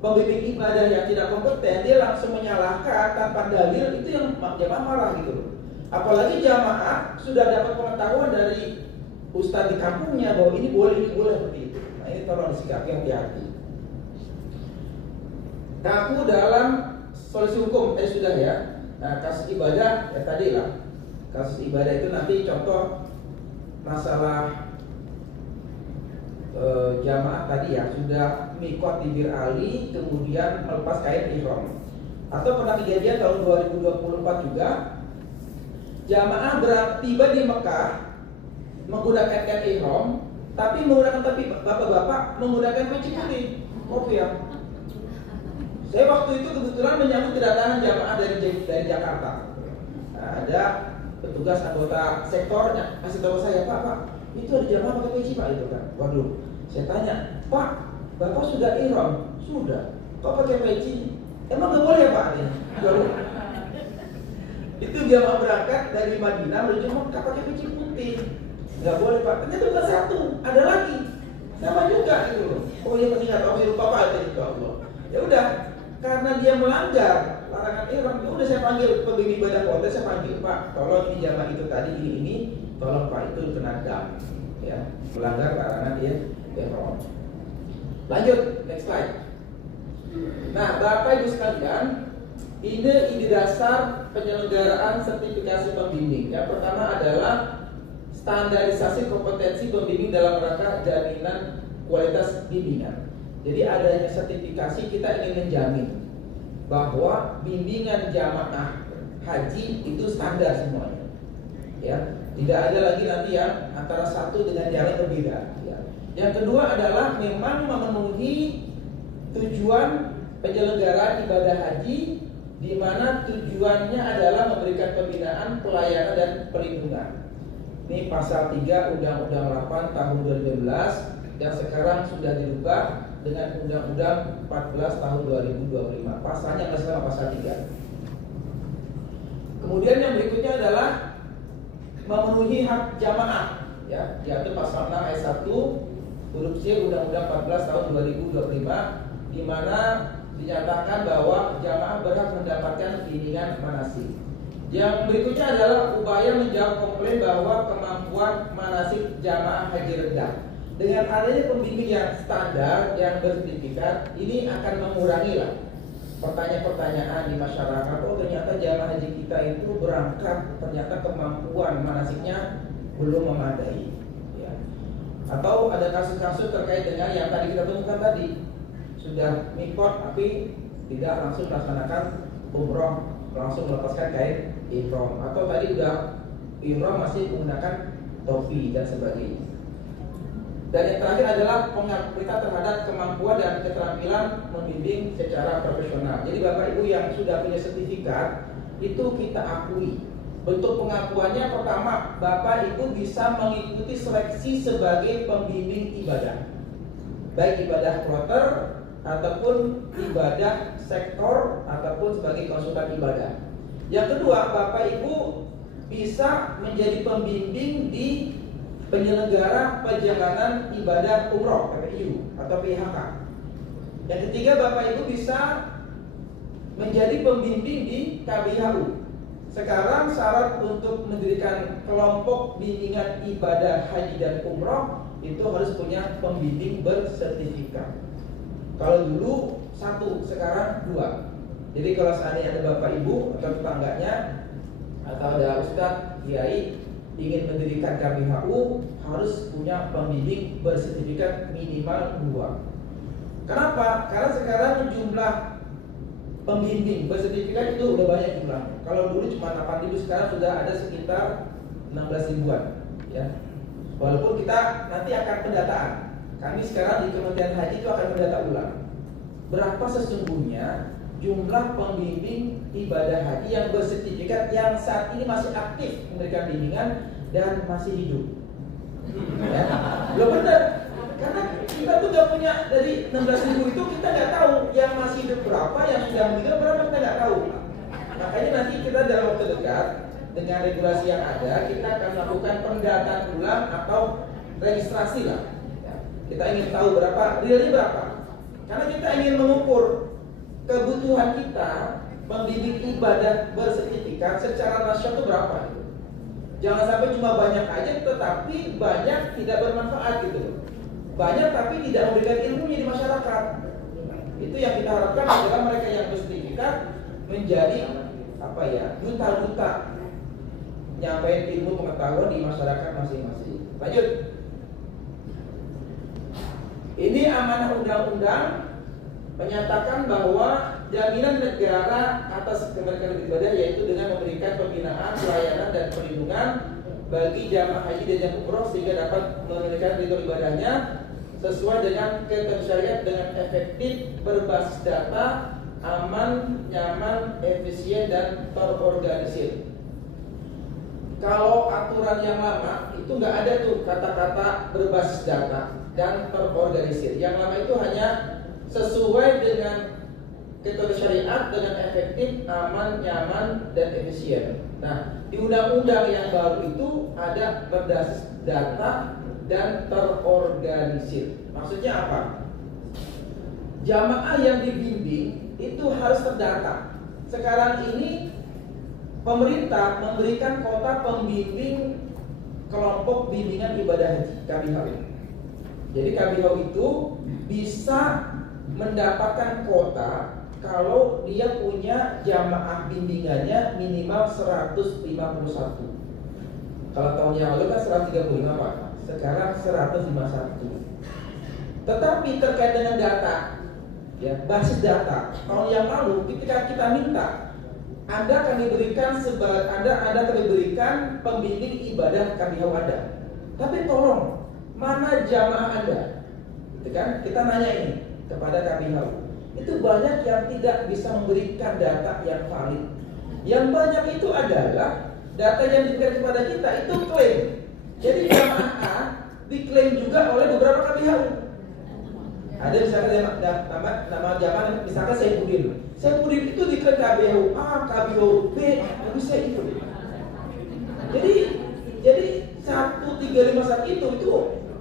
pembimbing ibadah yang tidak kompeten, dia langsung menyalahkan tanpa dalil, itu yang jamaah marah gitu. Apalagi jamaah sudah dapat pengetahuan dari ustadz di kampungnya bahwa ini boleh seperti itu. Nah ini tolong disikapi hati-hati. Kaku dalam solusi hukum sudah ya. Nah kasus ibadah ya tadi lah. Kasus ibadah itu nanti contoh masalah jamaah tadi ya, sudah mikot di Bir Ali kemudian melepas kain ihram. Atau pernah kejadian tahun 2024 juga, jamaah tiba di Mekah menggunakan kain ihram, tapi bapak-bapak menggunakan peci putih, kopiah. Saya waktu itu kebetulan menyambut kedatangan jamaah dari Jakarta. Nah, ada petugas anggota sektornya kasih tahu saya, Pak, itu ada jamaah pakai peci Pak itu kan. Waduh, saya tanya, Pak, Bapak sudah ihram? Sudah. Kok pakai peci? Emang nggak boleh Pak? Itu jamaah berangkat dari Madinah menuju Mekah pakai peci putih. Nggak boleh Pak. Ternyata bukan satu, ada lagi. Sama juga itu. Oh iya pasti nggak tahu, saya lupa Pak itu Allah. Ya udah. Karena dia melanggar larangan ihram, udah saya panggil pembimbing ibadah kota, saya panggil Pak, tolong ini jamaah itu tadi ini, tolong Pak itu kena dam, ya, melanggar larangan ihram. Lanjut, next slide. Nah, Bapak Ibu sekalian, ide dasar penyelenggaraan sertifikasi pembimbing. Yang pertama adalah standarisasi kompetensi pembimbing dalam rangka jaminan kualitas bimbingan. Jadi adanya sertifikasi kita ingin menjamin bahwa bimbingan jamaah haji itu standar semuanya. Ya, tidak ada lagi nanti yang antara satu dengan yang lain berbeda. Ya. Yang kedua adalah memang memenuhi tujuan penyelenggaraan ibadah haji, di mana tujuannya adalah memberikan pembinaan, pelayanan dan perlindungan. Ini pasal 3 Undang-Undang 8 tahun 2012 yang sekarang sudah dirubah dengan Undang-Undang 14 tahun 2025. Pasalnya nggak sama pasal 3. Kemudian yang berikutnya adalah memenuhi hak jamaah, ya, yaitu pasal 6 ayat 1 huruf C Undang-Undang 14 tahun 2025, di mana dinyatakan bahwa jamaah berhak mendapatkan bimbingan manasik. Yang berikutnya adalah upaya menjawab komplain bahwa kemampuan manasik jamaah haji rendah. Dengan adanya pembimbing yang standar, yang bersertifikat, ini akan mengurangi lah pertanyaan-pertanyaan di masyarakat. Oh ternyata jamaah haji kita itu berangkat, ternyata kemampuan manasiknya belum memadai, ya. Atau ada kasus-kasus terkait dengan yang tadi kita temukan tadi, sudah mikot tapi tidak langsung melaksanakan umroh, langsung melepaskan kain ihram, atau tadi udah ihram masih menggunakan topi dan sebagainya. Dan yang terakhir adalah kita terhadap kemampuan dan keterampilan membimbing secara profesional. Jadi Bapak Ibu yang sudah punya sertifikat, itu kita akui. Bentuk pengakuannya pertama, Bapak Ibu bisa mengikuti seleksi sebagai pembimbing ibadah, baik ibadah kloter ataupun ibadah sektor ataupun sebagai konsultan ibadah. Yang kedua, Bapak Ibu bisa menjadi pembimbing di penyelenggara perjalanan ibadah umroh PPIU atau PHK. Yang ketiga, Bapak Ibu bisa menjadi pembimbing di KBHU, sekarang syarat untuk mendirikan kelompok bimbingan ibadah haji dan umroh itu harus punya pembimbing bersertifikat. Kalau dulu 1, sekarang 2. Jadi kalau seandainya ada bapak ibu atau tetangganya atau ada ustadz, kiai ingin mendirikan KBHU harus punya pembimbing bersertifikat minimal 2. Kenapa? Karena sekarang jumlah pembimbing bersertifikat itu udah banyak jumlahnya. Kalau dulu cuma 8.000, sekarang sudah ada sekitar 16.000-an ya. Walaupun kita nanti akan pendataan. Kami sekarang di Kementerian Haji itu akan mendata ulang berapa sesungguhnya jumlah pembimbing ibadah haji yang bersertifikat yang saat ini masih aktif memberikan bimbingan dan masih hidup. Ya, belum benar. Karena kita tuh gak punya dari 16.000 itu kita nggak tahu yang masih hidup berapa, yang sudah meninggal berapa, kita nggak tahu. Makanya nanti kita dalam waktu dekat dengan regulasi yang ada kita akan melakukan pendataan ulang atau registrasi lah. Ya, kita ingin tahu berapa, realnya berapa. Karena kita ingin mengukur kebutuhan kita pembimbing ibadah bersertifikat secara nasional itu berapa. Jangan sampai cuma banyak aja tetapi banyak tidak bermanfaat gitu. Banyak tapi tidak memberikan ilmunya di masyarakat. Itu yang kita harapkan adalah mereka yang bersertifikat menjadi duta-duta nyampein ilmu pengetahuan di masyarakat masing-masing. Lanjut. Ini amanah undang-undang menyatakan bahwa jaminan negara atas kemerdekaan beribadah yaitu dengan memberikan pembinaan, pelayanan dan perlindungan bagi jamaah haji dan jamaah umroh sehingga dapat menunaikan ritual ibadahnya sesuai dengan ketentuan syariat dengan efektif, berbasis data, aman, nyaman, efisien dan terorganisir. Kalau aturan yang lama itu nggak ada tuh kata-kata berbasis data dan terorganisir. Yang lama itu hanya sesuai dengan ketentuan syariat dengan efektif, aman, nyaman, dan efisien. Nah, di undang-undang yang baru itu ada berbasis data dan terorganisir. Maksudnya apa? Jamaah yang dibimbing itu harus terdata. Sekarang ini pemerintah memberikan kota pembimbing kelompok bimbingan ibadah haji KBHU. Jadi KBHU itu bisa mendapatkan kuota kalau dia punya jamaah bimbingannya minimal 151. Kalau tahun yang lalu kan 135 Pak, sekarang 151. Tetapi terkait dengan data, ya basis data, tahun yang lalu ketika kita minta Anda akan diberikan pembimbing ibadah KBHU Anda. Tapi tolong, mana jamaah Anda? Gitu kan? Kita nanya ini kepada KBHU. Itu banyak yang tidak bisa memberikan data yang valid. Yang banyak itu adalah data yang diberikan kepada kita itu klaim. Jadi jamaah A diklaim juga oleh beberapa KBHU. Ada misalkan nama jamaah misalkan Saipudin itu diklaim KBHU A, KBHU B, tapi saya itu. Jadi 1351 itu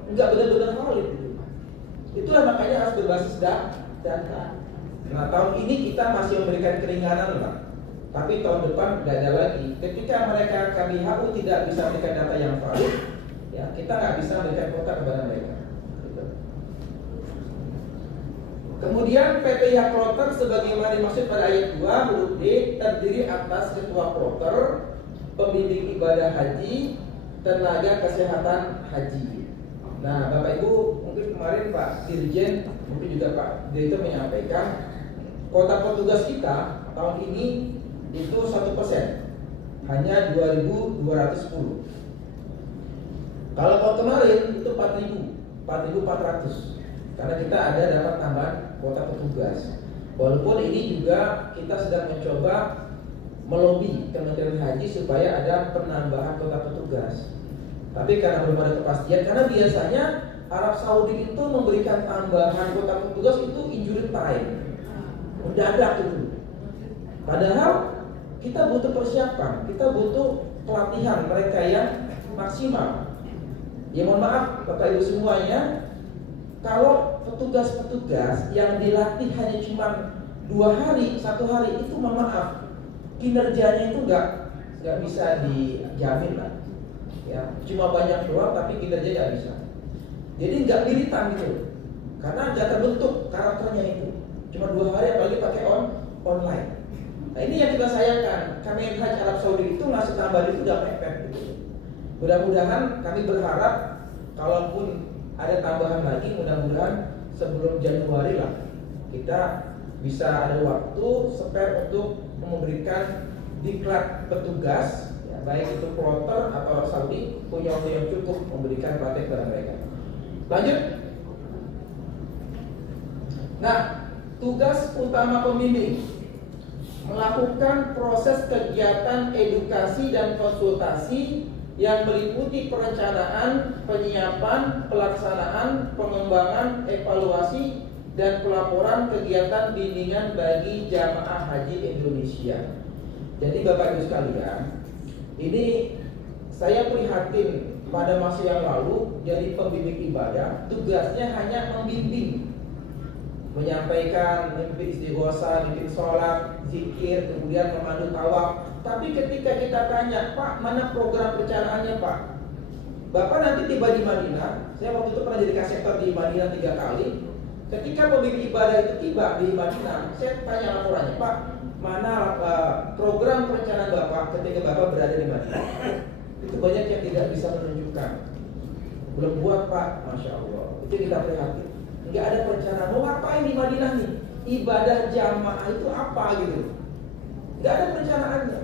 enggak benar-benar valid. Itulah makanya harus berbasis data. Nah, tahun ini kita masih memberikan keringanan Pak. Tapi tahun depan tidak ada lagi. Ketika mereka KBHU tidak bisa memberikan data yang valid, ya kita nggak bisa memberikan kuota kepada mereka. Gitu. Kemudian PPIH Kloter sebagaimana dimaksud pada ayat 2 huruf D terdiri atas ketua kloter, pembimbing ibadah haji, tenaga kesehatan haji. Nah, Bapak Ibu, mungkin kemarin Pak Dirjen, mungkin juga Pak Direktur menyampaikan kuota petugas kita tahun ini itu 1%, hanya 2.210. Kalau tahun kemarin itu 4.400, karena kita ada dapat tambahan kuota petugas. Walaupun ini juga kita sedang mencoba melobi Kementerian Haji supaya ada penambahan kuota petugas. Tapi karena belum ada kepastian, karena biasanya Arab Saudi itu memberikan tambahan kuota petugas itu injury time, mendadak itu. Padahal kita butuh persiapan, kita butuh pelatihan mereka yang maksimal. Ya mohon maaf Bapak Ibu semuanya, kalau petugas-petugas yang dilatih hanya cuma 2 hari, 1 hari itu mohon maaf kinerjanya itu enggak nggak bisa dijamin lah. Ya, cuma banyak doang tapi kinerja nggak bisa. Jadi nggak militan gitu, karena nggak terbentuk karakternya itu. Cuma 2 hari apalagi pakai online. Nah ini yang kita sayangkan, Kemenhaj Arab Saudi itu ngasih tambahan itu udah mepet gitu. Mudah-mudahan kami berharap kalaupun ada tambahan lagi, mudah-mudahan sebelum Januari lah kita bisa ada waktu spare untuk memberikan diklat petugas, ya, baik itu kloter atau Arab Saudi punya waktu yang cukup memberikan praktek kepada mereka. Lanjut. Nah, tugas utama pembimbing melakukan proses kegiatan edukasi dan konsultasi yang meliputi perencanaan, penyiapan, pelaksanaan, pengembangan, evaluasi, dan pelaporan kegiatan bimbingan bagi jamaah haji Indonesia. Jadi Bapak Ibu sekalian, ini saya prihatin pada masa yang lalu jadi pembimbing ibadah, tugasnya hanya membimbing, menyampaikan mimpi istighosa, mimpi sholat, zikir, kemudian memandu tawaf. Tapi ketika kita tanya, Pak, mana program perencanaannya Pak? Bapak nanti tiba di Madinah, saya waktu itu pernah jadi kaseptor di Madinah 3 kali. Ketika pembimbing ibadah itu tiba di Madinah, saya tanya laporannya, Pak, mana program perencanaan Bapak ketika Bapak berada di Madinah? Itu banyak yang tidak bisa menunjukkan. Belum buat Pak, Masya Allah. Itu kita prihatin. Nggak ada perencanaan. Mau ngapain di Madinah nih? Ibadah jamaah itu apa gitu? Nggak ada perencanaannya.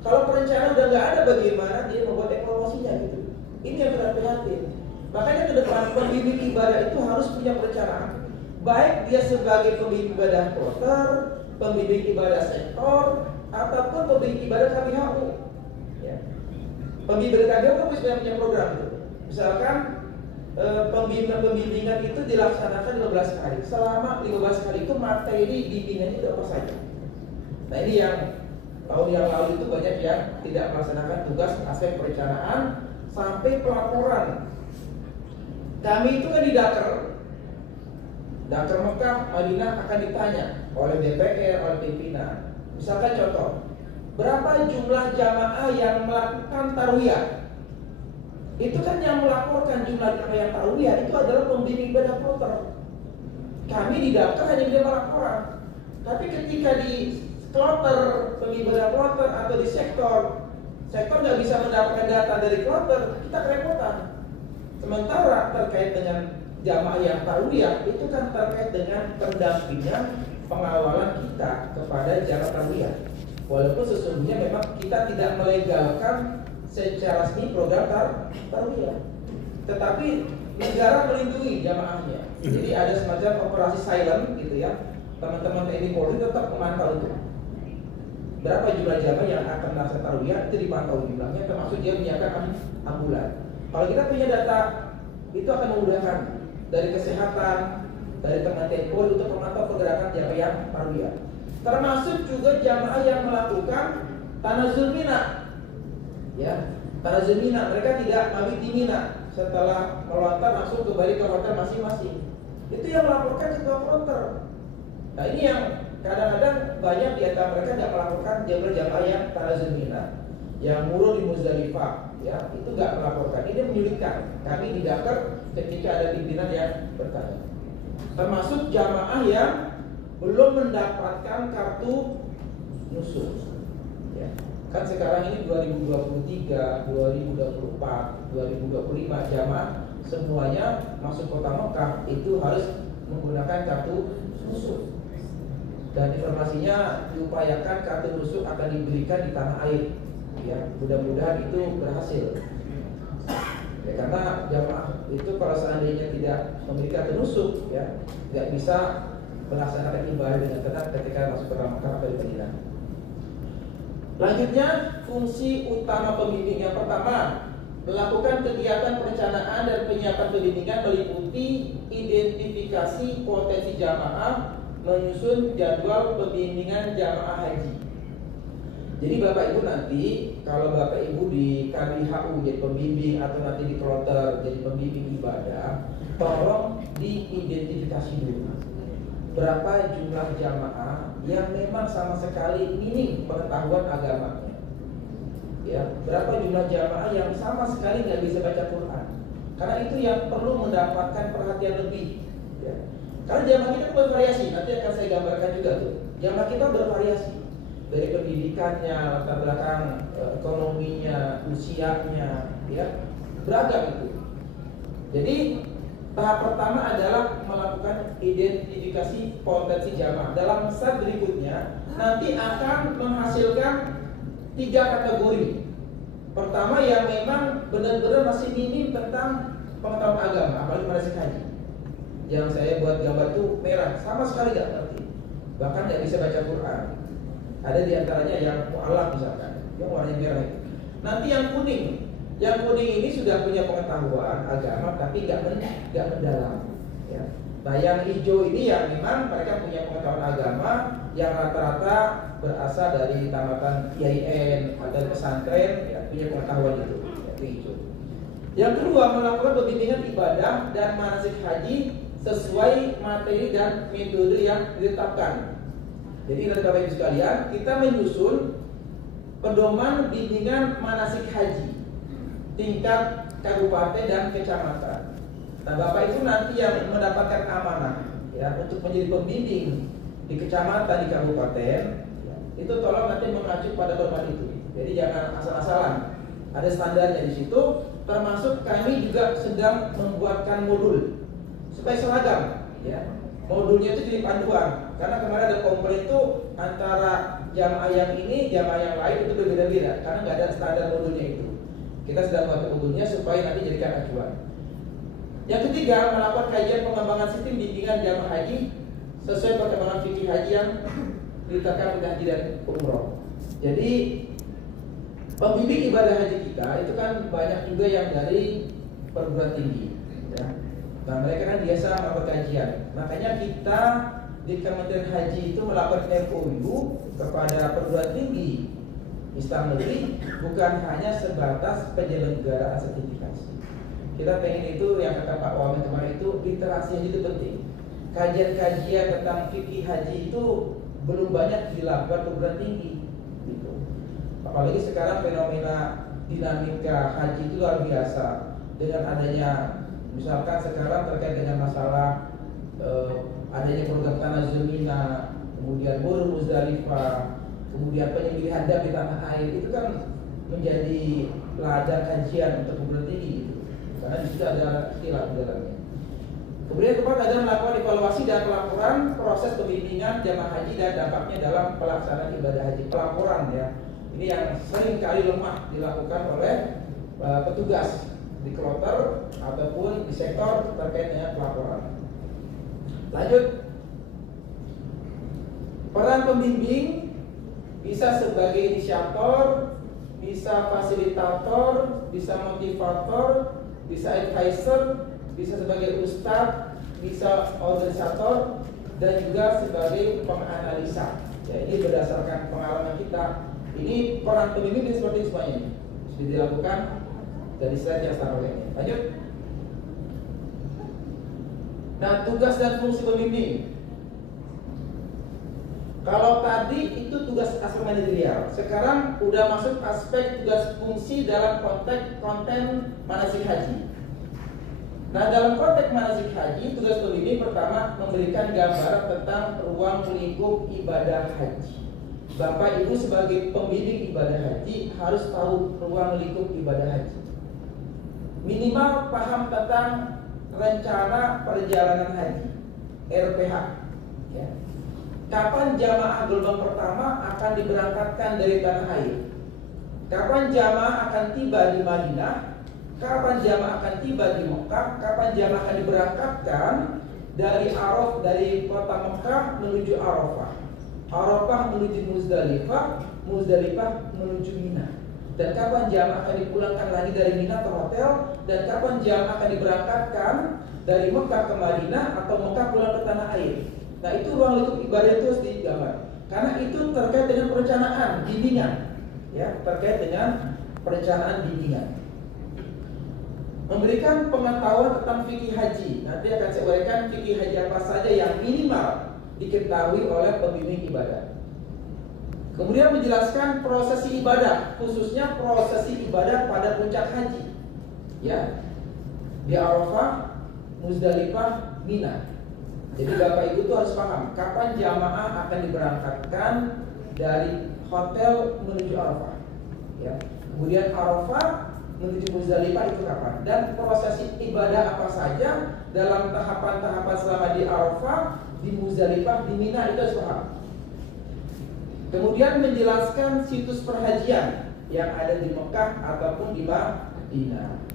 Kalau perencanaan udah nggak ada, bagaimana dia membuat evaluasinya gitu? Ini yang kita prihatin. Makanya ke depan pembimbing ibadah itu harus punya perencanaan. Baik dia sebagai pembimbing ibadah kloter, pembimbing ibadah sektor, ataupun pembimbing ibadah KBHU. Ya. Pembimbing KBHU kan punya program gitu. Misalkan pembimbingan itu dilaksanakan 15 kali. Selama 15 kali itu materi bimbingannya itu apa saja. Nah ini yang tahun yang lalu itu banyak yang tidak melaksanakan tugas aspek perencanaan sampai pelaporan. Kami itu kan di Dakar Mekah, Madinah akan ditanya oleh DPR, oleh pimpinan. Misalkan contoh, berapa jumlah jamaah yang melakukan tarwiyah? Itu kan yang melaporkan jumlah jamaah yang tarwiyah itu adalah pembimbing ibadah kloter. Kami di Dakar hanya menerima laporan. Tapi ketika di kloter, pembimbing ibadah kloter atau di sektor nggak bisa mendapatkan data dari kloter, kita kerepotan. Sementara terkait dengan jamaah yang tarwiyah itu kan terkait dengan pendampingan pengawalan kita kepada jamaah tarwiyah. Walaupun sesungguhnya memang kita tidak melegalkan secara resmi program tarwiyah, tetapi negara melindungi jamaahnya. Jadi ada semacam operasi silent gitu ya. Teman-teman TNI Polri tetap memantau itu. Berapa jumlah jamaah yang akan melaksanakan tarwiyah itu dipantau jumlahnya, termasuk dia menyiapkan ambulan. Kalau kita punya data, itu akan memudahkan dari kesehatan, dari teman-teman Polri untuk memantau pergerakan jamaah yang tarwiyah. Termasuk juga jamaah yang melakukan tanazul mina. Ya, tanazul mina, mereka tidak mabit di Mina setelah melontar langsung kembali ke hotel masing-masing. Itu yang melaporkan ketua kloter. Nah ini yang kadang-kadang banyak di antara mereka tidak melaporkan jamaah yang tanazul mina, yang murul di Muzdalifah, ya itu nggak melaporkan. Ini menyulitkan kami di Dakar ketika ada pimpinan yang bertanya. Termasuk jamaah yang belum mendapatkan kartu nusuk. Ya. Kan sekarang ini 2023, 2024, 2025 jamaah semuanya masuk kota Mekah itu harus menggunakan kartu nusuk. Dan informasinya diupayakan kartu nusuk akan diberikan di tanah air. Ya, mudah-mudahan itu berhasil. Ya, karena jamaah itu kalau seandainya tidak memiliki kartu nusuk, ya nggak bisa melaksanakan ibadah dengan tenang ketika masuk ke Mekah atau Madinah. Lanjutnya, fungsi utama pembimbing yang pertama, melakukan kegiatan perencanaan dan penyiapan pembimbingan meliputi identifikasi potensi jamaah, menyusun jadwal pembimbingan jamaah haji. Jadi Bapak Ibu nanti kalau Bapak Ibu di KBHU jadi pembimbing atau nanti di kloter jadi pembimbing ibadah, tolong diidentifikasi dulu berapa jumlah jamaah yang memang sama sekali minim pengetahuan agamanya. Ya, berapa jumlah jamaah yang sama sekali nggak bisa baca Quran? Karena itu yang perlu mendapatkan perhatian lebih. Ya. Karena jamaah kita bervariasi. Nanti akan saya gambarkan juga tuh. Jamaah kita bervariasi dari pendidikannya, latar belakang ekonominya, usianya, ya beragam itu. Jadi tahap pertama adalah melakukan identifikasi potensi jamaah. Dalam step berikutnya nanti akan menghasilkan 3 kategori. Pertama yang memang benar-benar masih minim tentang pengetahuan agama, apalagi manasik haji. Yang saya buat gambar itu merah, sama sekali nggak ngerti, bahkan nggak bisa baca Quran. Ada di antaranya yang mu'alaf misalkan, yang warnanya merah itu. Nanti yang kuning ini sudah punya pengetahuan agama tapi nggak mendalam. Ya. Nah yang hijau ini yang memang mereka punya pengetahuan agama yang rata-rata berasal dari tamatan IAIN atau pesantren, ya, punya pengetahuan itu, yaitu hijau. Yang kedua, melakukan pembimbingan ibadah dan manasik haji sesuai materi dan metode yang ditetapkan. Jadi Bapak Ibu sekalian, kita menyusun pedoman bimbingan manasik haji tingkat kabupaten dan kecamatan. Nah, Bapak itu nanti yang mendapatkan amanah, ya, untuk menjadi pembimbing di kecamatan, di kabupaten, ya, itu tolong nanti mengacu pada pedoman itu. Jadi jangan asal-asalan. Ada standarnya di situ. Termasuk kami juga sedang membuatkan modul supaya seragam, ya. Modulnya itu jadi panduan. Karena kemarin ada komplain itu antara jamaah yang ini, jamaah yang lain itu berbeda-beda karena nggak ada standar modulnya itu. Kita sedang membuat modulnya supaya nanti jadikan acuan. Yang ketiga, melakukan kajian pengembangan sistem bimbingan jamaah haji sesuai perkembangan fikih haji yang ditetapkan oleh haji dan umroh. Jadi pembimbing ibadah haji kita itu kan banyak juga yang dari perguruan tinggi, ya. Nah mereka kan biasa melakukan kajian. Makanya kita di Kementerian Haji itu melakukan MOU kepada perguruan tinggi Islam negeri, bukan hanya sebatas penyelenggaraan sertifikasi. Kita pengen itu yang kata Pak Wamen kemarin itu literasi haji itu penting. Kajian-kajian tentang fikih haji itu belum banyak dilakukan perguruan tinggi, gitu. Apalagi sekarang fenomena dinamika haji itu luar biasa dengan adanya, misalkan sekarang terkait dengan masalah adanya program Tanazul Mina, kemudian Buru Muzdalifah, kemudian penyembelihan dam di tanah air, itu kan menjadi ladang kajian untuk perguruan tinggi, gitu. Karena di situ ada istilah di dalamnya. Kemudian keempat adalah melakukan evaluasi dan pelaporan proses pembimbingan jamaah haji dan dampaknya dalam pelaksanaan ibadah haji. Pelaporan, ya, ini yang sering kali lemah dilakukan oleh petugas di kloter ataupun di sektor terkait dengan pelaporan. Lanjut, peran pembimbing bisa sebagai inisiator, bisa fasilitator, bisa motivator, bisa advisor, bisa sebagai ustadz, bisa organisator, dan juga sebagai penganalisa. Ya, ini berdasarkan pengalaman kita. Ini peran pembimbing ini seperti semuanya sudah dilakukan dari slide yang sama ini. Lanjut. Nah, tugas dan fungsi pembimbing. Kalau tadi itu tugas aspek manajerial, sekarang udah masuk aspek tugas fungsi dalam konteks konten manasik haji. Nah, dalam konteks manasik haji, tugas pembimbing pertama memberikan gambaran tentang ruang lingkup ibadah haji. Bapak Ibu sebagai pembimbing ibadah haji harus tahu ruang lingkup ibadah haji. Minimal paham tentang rencana perjalanan haji, RPH, ya. Kapan jamaah gelombang pertama akan diberangkatkan dari tanah air? Kapan jamaah akan tiba di Madinah? Kapan jamaah akan tiba di Mekah? Kapan jamaah akan diberangkatkan dari kota Mekah menuju Arafah? Arafah menuju Muzdalifah, Muzdalifah menuju Mina. Dan kapan jamaah akan dipulangkan lagi dari Mina ke hotel? Dan kapan jamaah akan diberangkatkan dari Mekah ke Madinah atau Mekah pulang ke tanah air? Nah, itu ruang lingkup ibadah itu harus digambar. Karena itu terkait dengan perencanaan bimbingan, ya, terkait dengan perencanaan bimbingan. Memberikan pengetahuan tentang fikih haji. Nanti akan saya uraikan fikih haji apa saja yang minimal diketahui oleh pembimbing ibadah. Kemudian menjelaskan prosesi ibadah, khususnya prosesi ibadah pada puncak haji. Ya, di Arafah, Muzdalifah, Mina. Jadi Bapak Ibu tuh harus paham kapan jamaah akan diberangkatkan dari hotel menuju Arafah. Ya. Kemudian Arafah menuju Muzdalifah itu kapan? Dan prosesi ibadah apa saja dalam tahapan-tahapan selama di Arafah, di Muzdalifah, di Mina, itu harus paham. Kemudian menjelaskan situs perhajian yang ada di Mekah ataupun di Madinah.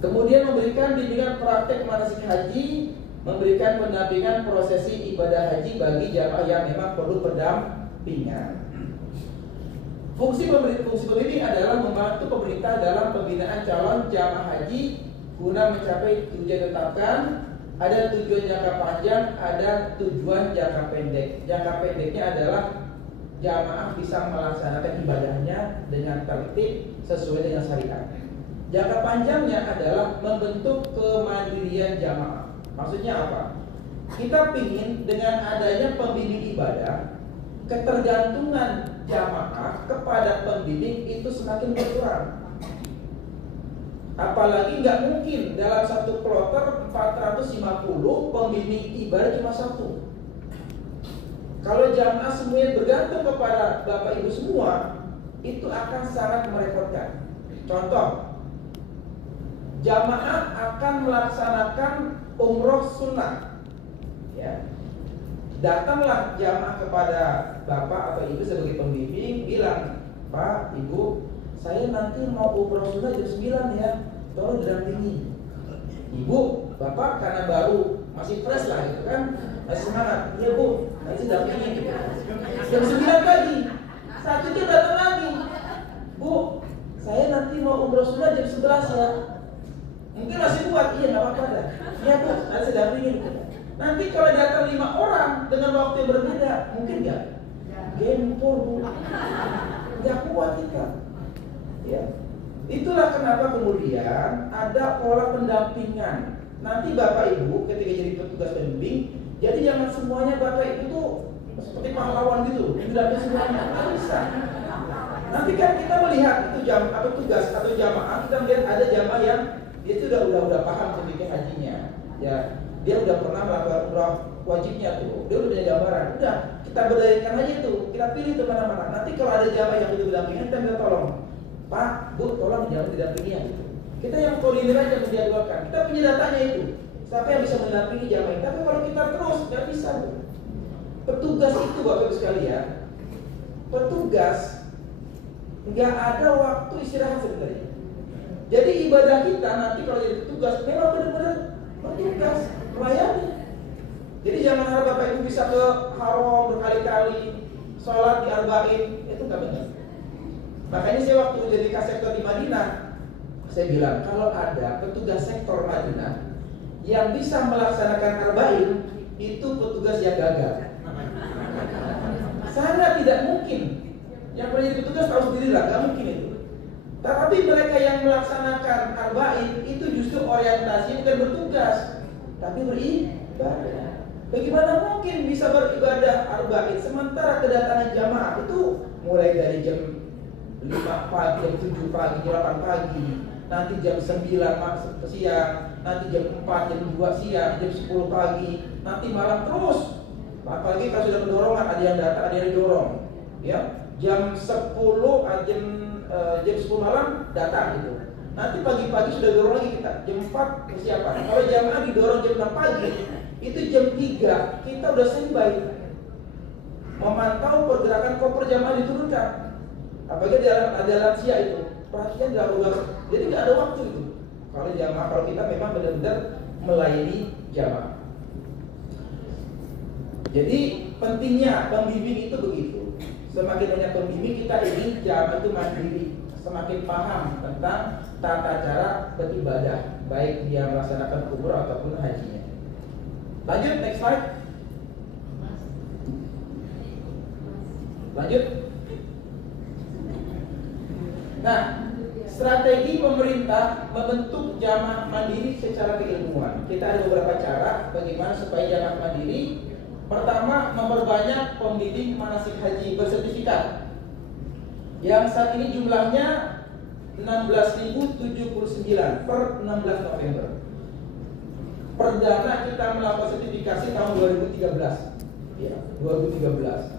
Kemudian memberikan bimbingan praktek manasik haji, memberikan pendampingan prosesi ibadah haji bagi jamaah yang memang perlu pendampingan. Fungsi pembimbing adalah membantu pemerintah dalam pembinaan calon jamaah haji guna mencapai tujuan ditetapkan. Ada tujuan jangka panjang, ada tujuan jangka pendek. Jangka pendeknya adalah jamaah bisa melaksanakan ibadahnya dengan tertib sesuai dengan syariat. Jangka panjangnya adalah membentuk kemandirian jamaah. Maksudnya apa? Kita ingin dengan adanya pembimbing ibadah, ketergantungan jamaah kepada pembimbing itu semakin berkurang. Apalagi nggak mungkin dalam satu kloter 450 pembimbing ibadah cuma satu. Kalau jamaah semuanya bergantung kepada Bapak Ibu semua, itu akan sangat merepotkan. Contoh, jamaah akan melaksanakan umroh sunnah. Ya. Datanglah jamaah kepada Bapak atau Ibu sebagai pembimbing, bilang, Pak, Ibu, saya nanti mau umroh sunnah jam 9 ya, tolong didampingi. Ibu, Bapak karena baru masih fresh lah gitu kan, masih semangat. Iya Bu, nanti dampingi. Jam 9 pagi, satu jam datang lagi. Bu, saya nanti mau umroh sunnah jam 11 ya. Mungkin masih kuat, iya nggak apa-apa dah. Iya Bu, nanti saya dampingi. Nanti kalau datang 5 orang dengan waktu yang berbeda, mungkin nggak? Gempor Bu, nggak kuat kita. Ya. Itulah kenapa kemudian ada pola pendampingan. Nanti Bapak Ibu ketika jadi petugas pembimbing, jadi jangan semuanya Bapak Ibu tuh seperti pahlawan gitu, mendampingi semuanya. Nggak bisa. Nanti kan kita melihat itu tugas atau jamaah, kita melihat ada jamaah yang dia itu udah paham sedikit hajinya. Ya, dia udah pernah melakukan umrah wajibnya tuh, dia udah punya gambaran. Udah, kita berdayakan aja tuh, kita pilih tuh mana-mana. Nanti kalau ada jamaah yang butuh pendampingan, kita minta tolong. Pak, Bu, tolong jangan didampingi gitu. Kita yang koordinir aja menjadwalkan. Kita punya datanya itu. Siapa yang bisa mendampingi jamaah? Tapi kalau kita terus nggak bisa, Bu. Petugas itu Bapak Ibu sekalian, petugas nggak ada waktu istirahat sebenarnya. Jadi ibadah kita nanti kalau jadi petugas memang benar-benar petugas melayani. Jadi jangan harap Bapak Ibu bisa ke haram berkali-kali, sholat di arba'in, itu nggak benar. Makanya saya waktu jadi kasektor di Madinah, saya bilang kalau ada petugas sektor Madinah yang bisa melaksanakan arba'in, itu petugas yang gagal. Sangat tidak mungkin. Yang pernah jadi petugas tahu sendiri lah, nggak mungkin itu. Tapi mereka yang melaksanakan arba'in itu justru orientasi bukan bertugas, tapi beribadah. Bagaimana mungkin bisa beribadah arba'in sementara kedatangan jamaah itu mulai dari jam 5 pagi, jam 7 pagi, jam 8 pagi, nanti jam 9 siang, nanti jam 4, jam 2 siang, jam 10 pagi, nanti malam terus. Apalagi kalau sudah kedorongan, ada yang datang, ada yang didorong. Ya, jam 10, jam 10 malam datang gitu. Nanti pagi-pagi sudah dorong lagi kita, jam 4 persiapan. Kalau jamaah didorong jam 6 pagi, itu jam 3 kita udah standby memantau pergerakan koper jamaah diturunkan. Apalagi ada lansia itu, perhatian darurat. Jadi nggak ada waktu itu. Kalau kita memang benar-benar melayani jamaah. Jadi pentingnya pembimbing itu begitu. Semakin banyak pembimbing kita ingin jamaah itu mandiri, semakin paham tentang tata cara beribadah, baik dia melaksanakan umrah ataupun hajinya. Lanjut, next slide. Lanjut. Nah, strategi pemerintah membentuk jamaah mandiri secara keilmuan. Kita ada beberapa cara bagaimana supaya jamaah mandiri. Pertama, memperbanyak pembimbing manasik haji bersertifikat yang saat ini jumlahnya 16.079 per 16 November. Perdana kita melakukan sertifikasi tahun 2013. Ya, 2013.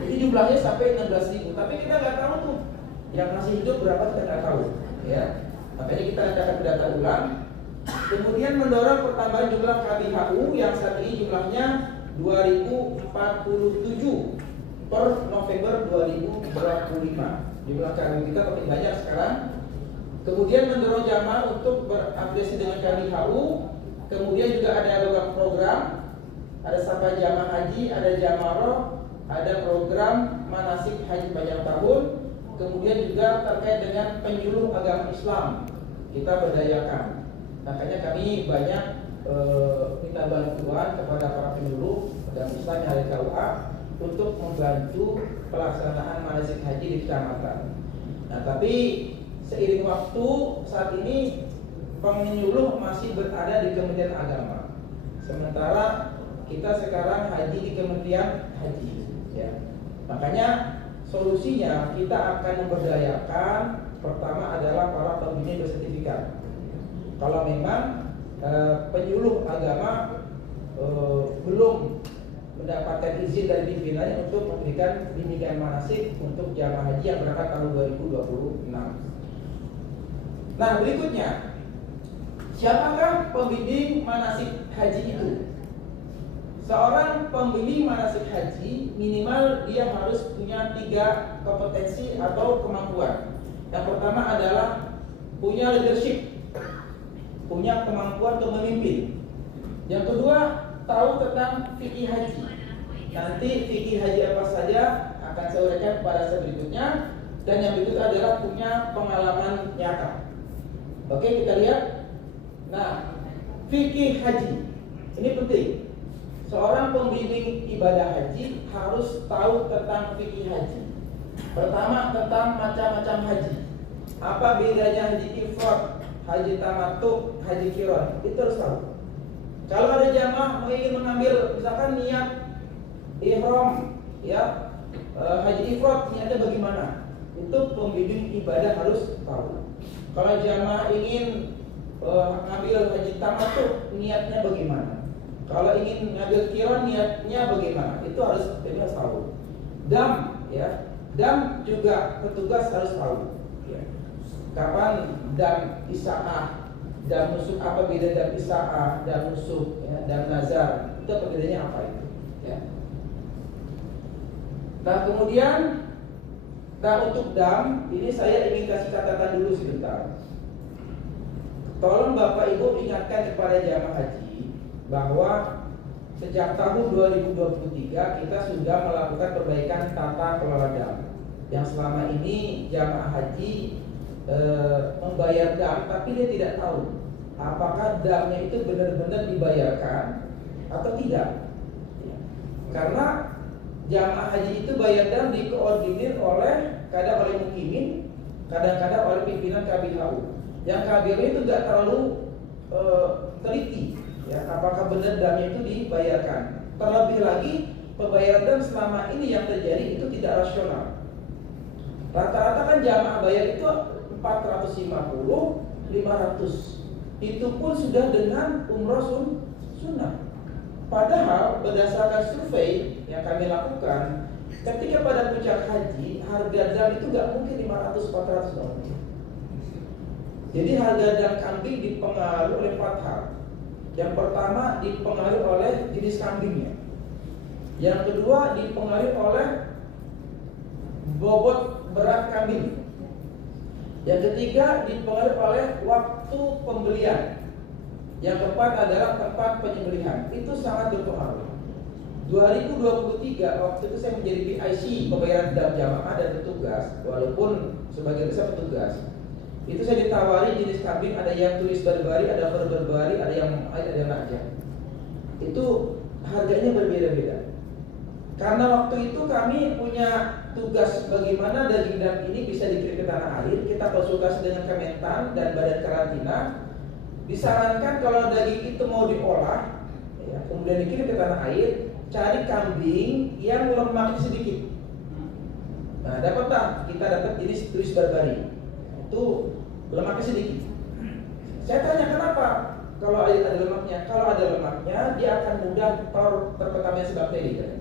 Jadi jumlahnya sampai 16.000, tapi kita nggak tahu tuh yang masih hidup berapa, kita nggak tahu. Ya, makanya kita akan data ulang. Kemudian mendorong pertambahan jumlah KBHU yang saat ini jumlahnya 2047 per November 2025. Jumlah KBHU kita makin banyak sekarang. Kemudian mendorong jamaah untuk berafiliasi dengan KBHU. Kemudian juga ada beberapa program, ada Sapa Jamaah Haji, ada Jamaroh, ada program manasik haji panjang tahun. Kemudian juga terkait dengan penyuluh agama Islam, kita berdayakan. Makanya kami banyak minta bantuan kepada para penyuluh agama Islam yang ada di KUA untuk membantu pelaksanaan manasik haji di kecamatan. Nah, tapi seiring waktu saat ini penyuluh masih berada di Kementerian Agama, sementara kita sekarang haji di Kementerian Haji. Ya. Makanya solusinya kita akan memberdayakan, pertama adalah para pembimbing bersertifikat. Kalau memang penyuluh agama belum mendapatkan izin dari pimpinannya untuk memberikan bimbingan manasik untuk jamaah haji yang berangkat tahun 2026. Nah, berikutnya, siapakah pembimbing manasik haji itu? Seorang pembimbing manasik haji minimal dia harus punya 3 kompetensi atau kemampuan. Yang pertama adalah punya leadership, punya kemampuan untuk memimpin. Yang kedua, tahu tentang fikih haji. Nanti fikih haji apa saja akan saya uraikan pada slide berikutnya. Dan yang berikutnya adalah punya pengalaman nyata. Oke, kita lihat. Nah, fikih haji ini penting. Seorang pembimbing ibadah haji harus tahu tentang fikih haji. Pertama, tentang macam-macam haji. Apa bedanya haji ifrad, haji tamattu, haji qiran? Itu harus tahu. Kalau ada jamaah ingin mengambil misalkan niat ihram, ya, haji ifrad niatnya bagaimana? Itu pembimbing ibadah harus tahu. Kalau jamaah ingin mengambil haji tamattu, niatnya bagaimana? Kalau ingin ngambil qiran, niatnya bagaimana? Itu harus tahu. Dam, ya, dam juga petugas harus tahu. Ya. Kapan dam isaah, dam nusuk, apa beda dam isaah, dam nusuk, ya, dam nazar, itu perbedaannya apa itu? Ya. Nah, kemudian, untuk dam ini saya ingin kasih catatan dulu sebentar. Tolong Bapak Ibu ingatkan kepada jamaah haji bahwa sejak tahun 2023 kita sudah melakukan perbaikan tata kelola dam. Yang selama ini jamaah haji membayar dam, tapi dia tidak tahu apakah damnya itu benar-benar dibayarkan atau tidak. Karena jamaah haji itu bayar dam dikoordinir kadang oleh mukimin, kadang-kadang oleh pimpinan KBHU. Yang KBHU itu tidak terlalu teliti. Ya, apakah benar damnya itu dibayarkan? Terlebih lagi pembayaran dam selama ini yang terjadi itu tidak rasional. Rata-rata kan jamaah bayar itu 450, 500. Itu pun sudah dengan umroh sunnah. Padahal berdasarkan survei yang kami lakukan, ketika pada puncak haji harga dam itu nggak mungkin 500-400 dolar. Jadi harga dam kambing dipengaruhi oleh 4 hal. Yang pertama dipengaruhi oleh jenis kambingnya. Yang kedua dipengaruhi oleh bobot berat kambing. Yang ketiga dipengaruhi oleh waktu pembelian. Yang keempat adalah tempat penyembelihan. Itu sangat berpengaruh. 2023 waktu itu saya menjadi PIC pembayaran dam jamaah dan petugas, walaupun sebagian besar petugas. Itu saya ditawari jenis kambing, ada yang tulis berbari, ada berbari, ada yang ada yang najah. Itu harganya berbeda-beda. Karena waktu itu kami punya tugas bagaimana daging dam ini bisa dikirim ke tanah air. Kita konsultasi dengan Kementan dan Badan Karantina. Disarankan kalau daging itu mau diolah, ya, kemudian dikirim ke tanah air, cari kambing yang lemaknya sedikit. Nah, kita dapat jenis Swiss Barbary. Itu lemaknya sedikit. Saya tanya kenapa? Kalau ada lemaknya, dia akan mudah terkontaminasi bakteri kan?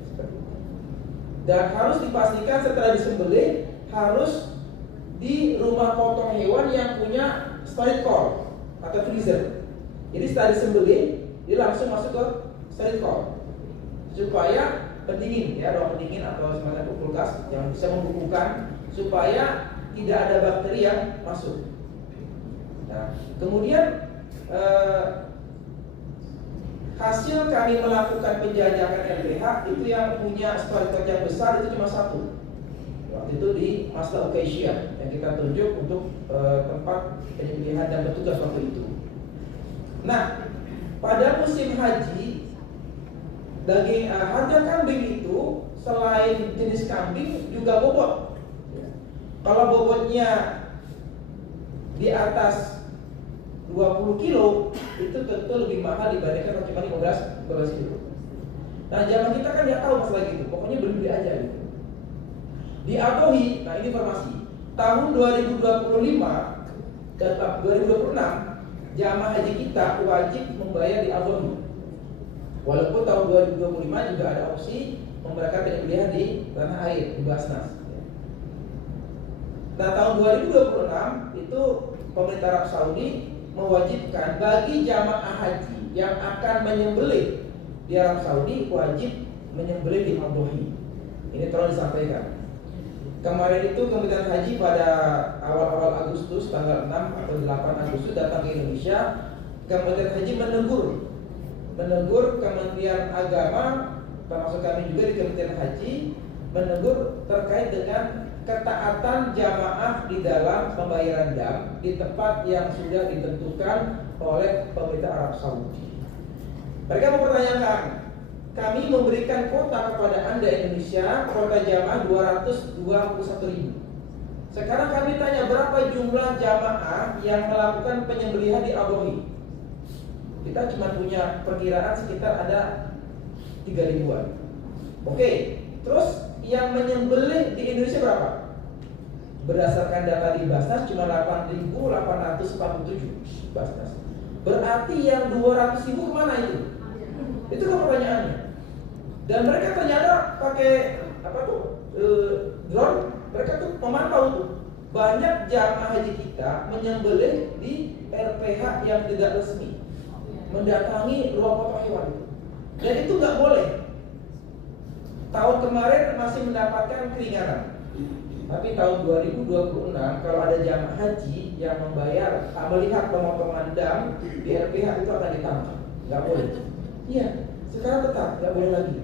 Dan harus dipastikan setelah disembelih harus di rumah potong hewan yang punya storage cold atau freezer. Jadi setelah disembelih, dia langsung masuk ke storage cold supaya pendingin, ya, ruang pendingin atau semacam kulkas yang bisa membukukan supaya tidak ada bakteri yang masuk. Nah, kemudian hasil kami melakukan penjajakan LBH itu yang punya storage yang besar itu cuma satu. Waktu itu di Masla Occasion yang kita tunjuk untuk tempat penyembelihan dan petugas waktu itu. Nah, pada musim haji harga kambing itu selain jenis kambing juga bobot. Kalau bobotnya di atas 20 kilo itu tentu lebih mahal dibandingkan cuma 15 kilo. Nah, zaman kita kan nggak tahu masalah gitu, pokoknya beli aja gitu. Di Adhohi, nah ini informasi, tahun 2025 dan 2026 jamaah haji kita wajib membayar di Adhohi. Walaupun tahun 2025 juga ada opsi memberikan penyembelihan di tanah air di Basnas. Nah, tahun 2026 itu pemerintah Arab Saudi mewajibkan bagi jamaah haji yang akan menyembelih di Arab Saudi wajib menyembelih di Adhohi. Ini tolong disampaikan. Kemarin itu Kementerian Haji pada awal-awal Agustus tanggal 6 atau 8 Agustus datang ke Indonesia. Kementerian Haji menegur Kementerian Agama, termasuk kami juga di Kementerian Haji, menegur terkait dengan ketaatan jamaah di dalam pembayaran dam di tempat yang sudah ditentukan oleh pemerintah Arab Saudi. Mereka mempertanyakan, kami memberikan kuota kepada Anda Indonesia, kuota jamaah 221.000. Sekarang kami tanya berapa jumlah jamaah yang melakukan penyembelihan di Adhohi. Kita cuma punya perkiraan sekitar ada 3.000-an. Oke, terus yang menyembelih di Indonesia berapa? Berdasarkan data di Basnas cuma 8.847 Basnas. Berarti yang 200.000 kemana itu? Itu kan pertanyaannya. Dan mereka ternyata pakai drone. Mereka tuh memantau tuh. Banyak jamaah haji kita menyembelih di RPH yang tidak resmi, mendatangi ruang potong hewan itu. Dan itu nggak boleh. Tahun kemarin masih mendapatkan keringanan. Tapi tahun 2026 kalau ada jamaah haji yang melihat pemotongan dam di RPH itu akan ditangkap. Nggak boleh. Iya, sekarang tetap nggak boleh lagi.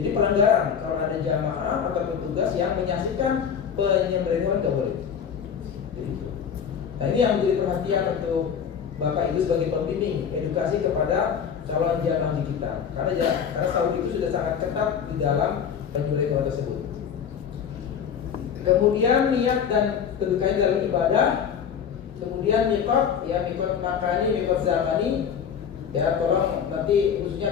Jadi pelanggaran kalau ada jamaah atau petugas yang menyaksikan penyembelihan hewan nggak boleh. Jadi, nah ini yang menjadi perhatian untuk Bapak Ibu sebagai pembimbing edukasi kepada calon jamaah haji kita. Karena Saudi itu sudah sangat ketat di dalam penyembelihan hewan tersebut. Kemudian niat dan kedudukannya dalam ibadah. Kemudian mikot, ya mikot makani, mikot zamani. Ya, tolong nanti khususnya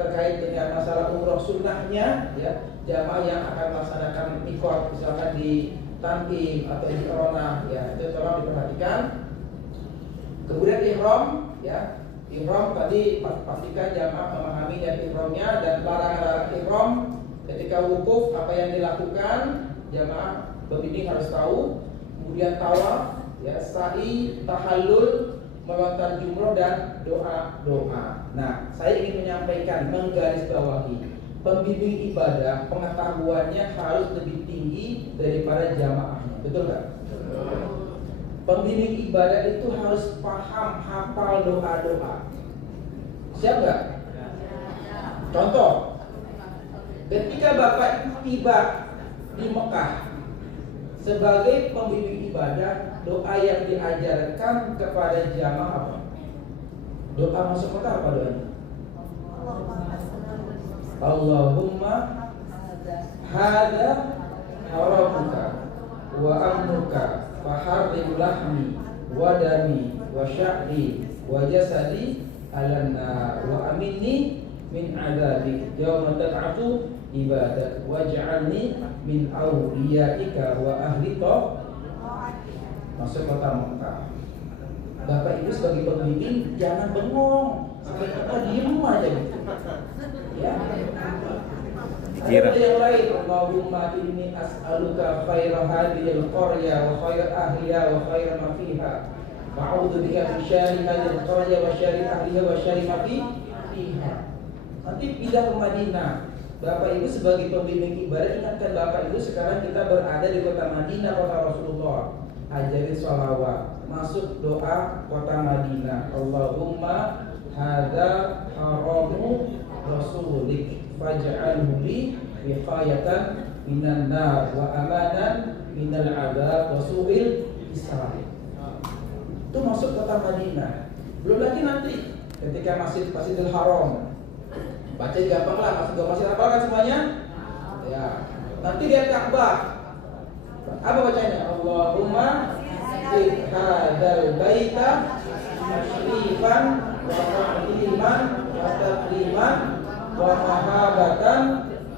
terkait dengan masalah umroh sunnahnya, ya jamaah yang akan melaksanakan mikot misalkan di Tanqim atau di Corona, ya itu tolong diperhatikan. Kemudian ihram, ya ihram tadi pastikan jamaah memahami dan ihramnya dan larangan ihram ketika wukuf apa yang dilakukan jamaah pembimbing harus tahu. Kemudian tawaf, ya sa'i, tahallul, melontar jumroh dan doa-doa. Nah, saya ingin menyampaikan, menggarisbawahi, pembimbing ibadah pengetahuannya harus lebih tinggi daripada jamaahnya. Betul nggak? Pembimbing ibadah itu harus paham, hafal doa-doa. Siap nggak? Contoh, ketika Bapak tiba di Mekah sebagai pembimbing ibadah, doa yang diajarkan kepada jamaah apa? Doa masuk Mekah apa doanya? Allahumma hadza haramuka wa amruka faharrim lahmi wa dami wa sya'ri wa jasadi alanna wa aminni min 'adzabik yauma tab'atsu ibadak waj'alni min awliyaika wa ahli masuk kota Mekah. Bapak Ibu sebagai pemimpin jangan bengong, diem aja gitu. Ya. Ada yang lain, Allahumma inni as'aluka khaira hadhil qarya wa khaira ahliha wa khaira ma fiha. Wa'udzu bika min syarri hadhil qarya wa syarri ahliha wa syarri ma fiha. Nanti pindah ke Madinah. Bapak Ibu sebagai pembimbing ibadah, ingatkan Bapak Ibu sekarang kita berada di kota Madinah, kota Rasulullah. Ajarin sholawat, masuk doa kota Madinah. Allahumma hadza haramu rasulik faj'alhu li wiqayatan minan nar wa amanan minal adzab wa su'il hisab. Itu masuk kota Madinah. Belum lagi nanti ketika Masjidil Haram. Baca gampang lah, masih hafal kan semuanya? Ya. Nanti lihat Ka'bah. Apa bacanya? Allahumma id hadzal baita tashrifan wa ta'liman wa takriman wa mahabatan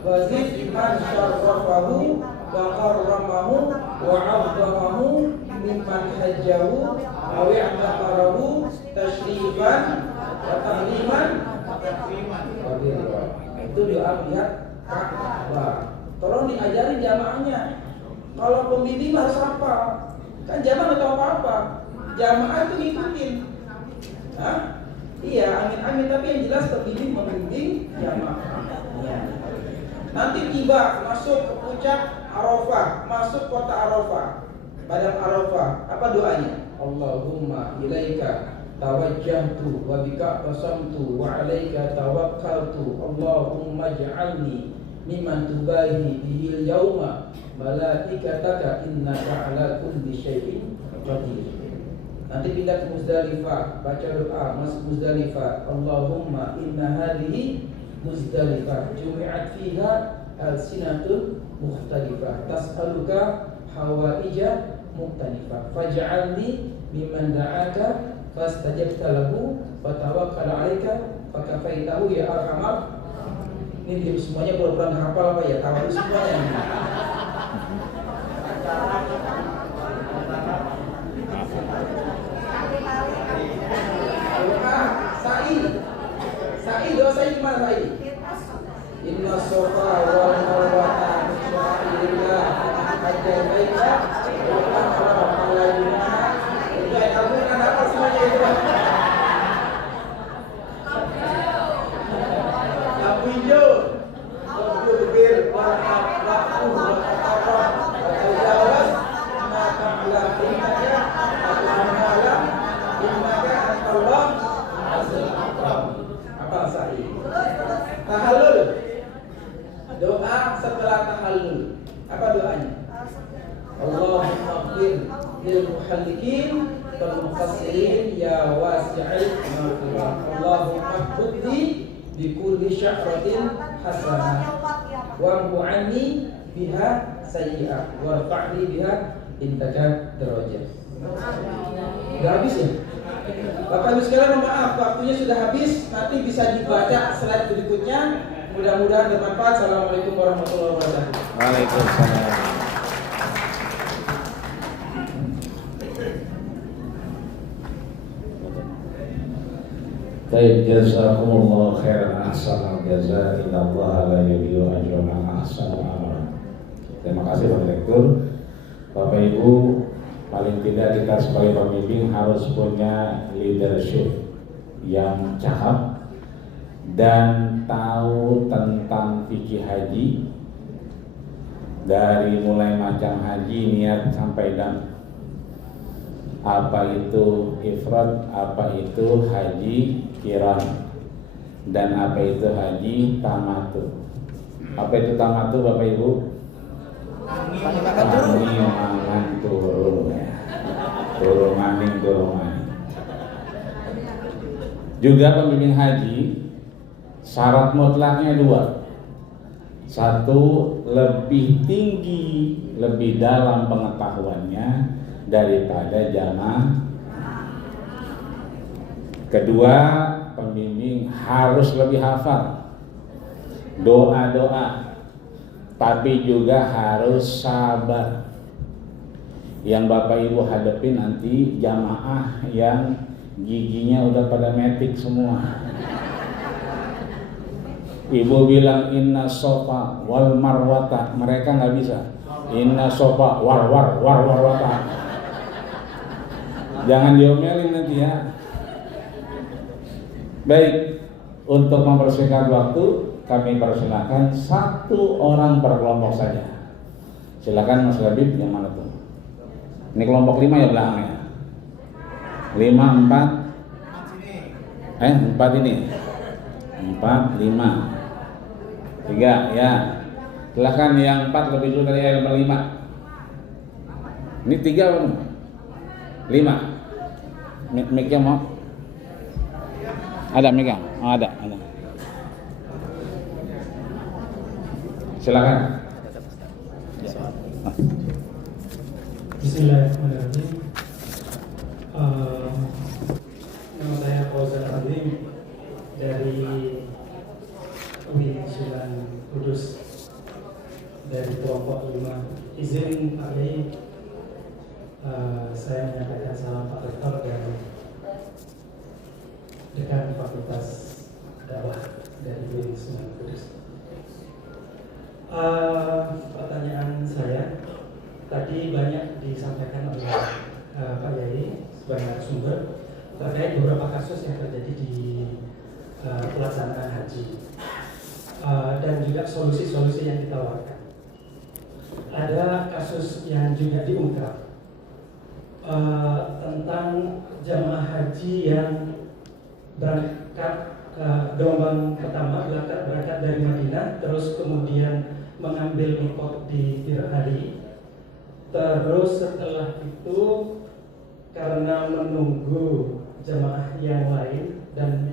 wa zid man syarrafahu wa karramahu wa 'azzamahu mimman hajjahu aw i'tamarahu tashrifan wa takriman. Itu doa melihat Ka'bah. Tolong diajari jamaahnya. Kalau pembimbing harus apa? Kan jamaah nggak tahu apa-apa. Jamaah itu ngikutin. Hah? Iya, amin. Tapi yang jelas pembimbing membimbing jamaah. Ya. Nanti tiba masuk ke puncak Arafah, masuk kota Arafah, Padang Arafah. Apa doanya? Allahumma ilaika tawajjahtu wa bika qasamtu wa 'alaika tawakkaltu Allahumma ij'alni mimman tubahi bihil yauma malaikataka innaka 'ala kulli syai'in qadir. Nanti pindah ke Muzdalifah, baca doa masuk Muzdalifah. Allahumma inna hadhihi Muzdalifah jumi'at fiha al-sinatul mukhtalifah tas'aluka hawaija mukhtalifah faj'alni mimman da'aka fastajabta lahu fatawakkal 'alaika fakafaitahu ya arhamar. Ini diam semuanya, pura-pura nggak hafal apa ya, tahu semuanya. Sa'i doa saya gimana Sa'i? Inna sofa wal marwata min sya'airillah hajjal baita wa aqrab alaina. Itu ayat Al-Qur'an apa semuanya itu? Lampu hijau. Lampu bir warna waktu apa? Al-Jawas maka Allah innaka al-malam innaka Allah azza akram. Apa Sa'i? Tahallul. Doa setelah tahallul. Apa doanya? Allahumma qir lil muhallikin wal muqassirin ya wasi'il maghfirah. Allahumma khudni bi kulli sya'ratin hasanah wa mu'anni biha sayyi'ah wa fa'li biha indaka darajat. Udah habis ya? Bapak Ibu sekalian, mohon maaf waktunya sudah habis. Nanti bisa dibaca slide berikutnya. Mudah-mudahan bermanfaat. Assalamualaikum warahmatullahi wabarakatuh. Waalaikumsalam. Baik, jazakumullah khairan ahsanal jaza. Innallaha la yudhi'u ajra man ahsana amala. Terima kasih Pak Direktur. Bapak Ibu, paling tidak kita sebagai pemimpin harus punya leadership yang cakap dan tahu tentang fikih haji, dari mulai macam haji, niat sampai dan apa itu ifrad, apa itu haji qiran, dan apa itu haji tamattu. Apa itu tamattu Bapak Ibu? Angin mangan turun ya. Turun angin. Juga pembimbing haji syarat mutlaknya dua. Satu, lebih tinggi, lebih dalam pengetahuannya daripada jamaah. Kedua, pembimbing harus lebih hafal. doa-doa, tapi juga harus sabar. Yang Bapak Ibu hadapi nanti jamaah yang giginya udah pada metik semua. Ibu bilang inna sofa wal marwata, mereka nggak bisa. Inna sofa war wata. Jangan diomelin nanti ya. Baik, untuk mempersingkat waktu, kami persilakan satu orang per kelompok saja. Silakan Mas Labib, yang mana tuh? Ini kelompok 5 ya belakangnya. 5, 4. 4 ini. 4, 5. 3 ya. Silakan yang 4 lebih dulu dari yang 5. Ini 3 apa? 5. Mic-nya mau? Ada mic-nya? Oh, ada. Silakan. Bismillahirrahmanirrahim. Nama saya Fauzan Azim dari UIN Sunan Kudus, dari kelompok 5. Izin Pak Yai, saya menyampaikan salam Pak Rektor dan Dekan Fakultas Dakwah dari UIN Sunan Kudus. Pertanyaan saya, tadi banyak disampaikan oleh Pak Yai sebagai sumber terkait beberapa kasus yang terjadi di pelaksanaan haji dan juga solusi-solusi yang ditawarkan. Ada kasus yang juga diungkap tentang jamaah haji yang berangkat gelombang pertama berangkat dari Madinah, terus kemudian mengambil mikot di Bir Ali. Terus setelah itu karena menunggu jamaah yang lain dan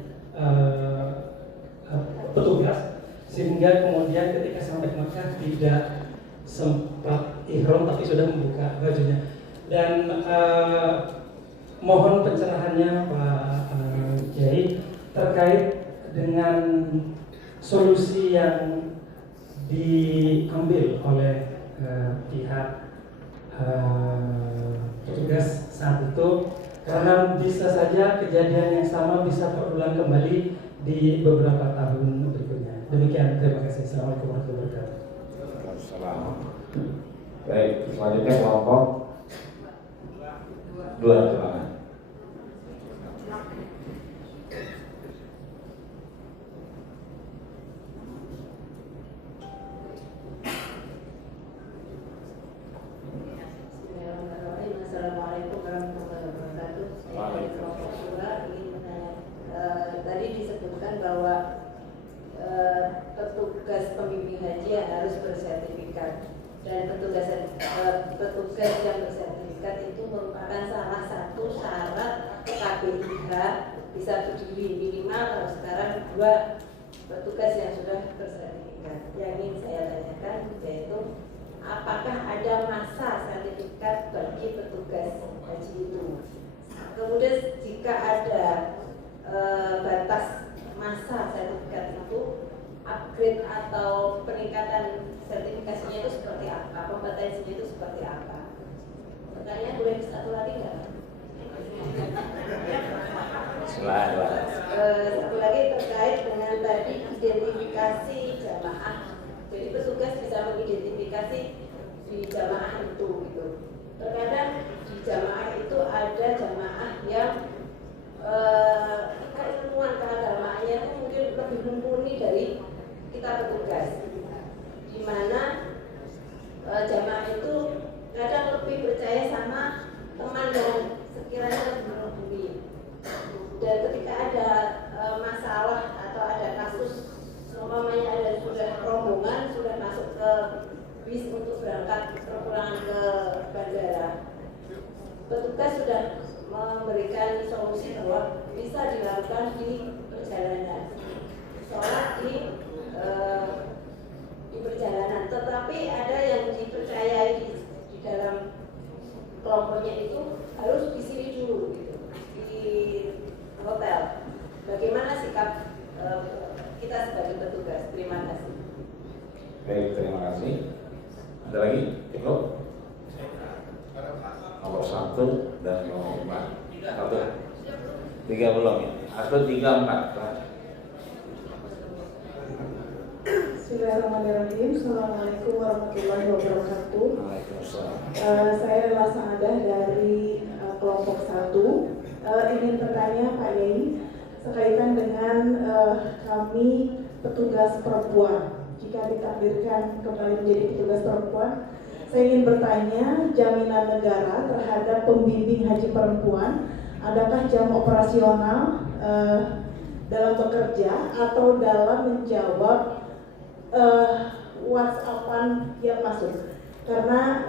petugas, sehingga kemudian ketika sampai Makkah tidak sempat ihram tapi sudah membuka bajunya. Dan mohon pencerahannya Pak Kiai terkait dengan solusi yang diambil oleh pihak petugas saat itu, karena bisa saja kejadian yang sama bisa berulang kembali di beberapa tahun berikutnya. Demikian, terima kasih. Assalamualaikum warahmatullahi wabarakatuh. Baik, selanjutnya kelompok 2, silakan. Assalamualaikum warahmatullahi wabarakatuh. Saya kelompok 2 ingin bertanya. Tadi disebutkan bahwa petugas pembimbing haji harus bersertifikat, dan petugas yang bersertifikat itu merupakan salah satu syarat KPIH bisa berdiri minimal. Kalau sekarang 2 petugas yang sudah bersertifikat. Yang ingin saya tanyakan yaitu apakah ada masa sertifikat bagi petugas haji itu? Kemudian jika ada batas masa sertifikat itu, upgrade atau peningkatan sertifikasinya itu seperti apa? Kompetensinya itu seperti apa? Pertanyaan boleh satu lagi nggak? Satu lagi terkait dengan tadi identifikasi jamaah. Jadi petugas bisa mengidentifikasi di jamaah itu gitu. Terkadang di jamaah itu ada jamaah yang keilmuan keagamaannya itu mungkin lebih mumpuni dari kita petugas, di mana jamaah itu kadang lebih percaya sama teman yang sekiranya lebih mengetahui. Dan ketika ada masalah atau ada kasus, umpamanya ada sudah rombongan sudah masuk ke bis untuk berangkat perpulangan ke bandara, petugas sudah memberikan solusi bahwa bisa dilakukan di perjalanan, sholat di perjalanan. Tetapi ada yang dipercayai di dalam kelompoknya itu harus di sini dulu gitu, di hotel. Bagaimana sikap kita sebagai petugas? Terima kasih. Baik, terima kasih. Ada lagi? Cukup? Nomor 1 dan nomor 4. 1. 3 belum ya? Atau 3, 4. Bismillahirrahmanirrahim. Assalamualaikum warahmatullahi wabarakatuh. Waalaikumsalam. Saya adalah Saadah dari kelompok 1. Ingin bertanya Pak Yai sekaitan dengan kami petugas perempuan. Jika ditakdirkan kembali menjadi petugas perempuan, saya ingin bertanya jaminan negara terhadap pembimbing haji perempuan, adakah jam operasional dalam bekerja atau dalam menjawab WhatsAppan yang masuk? Karena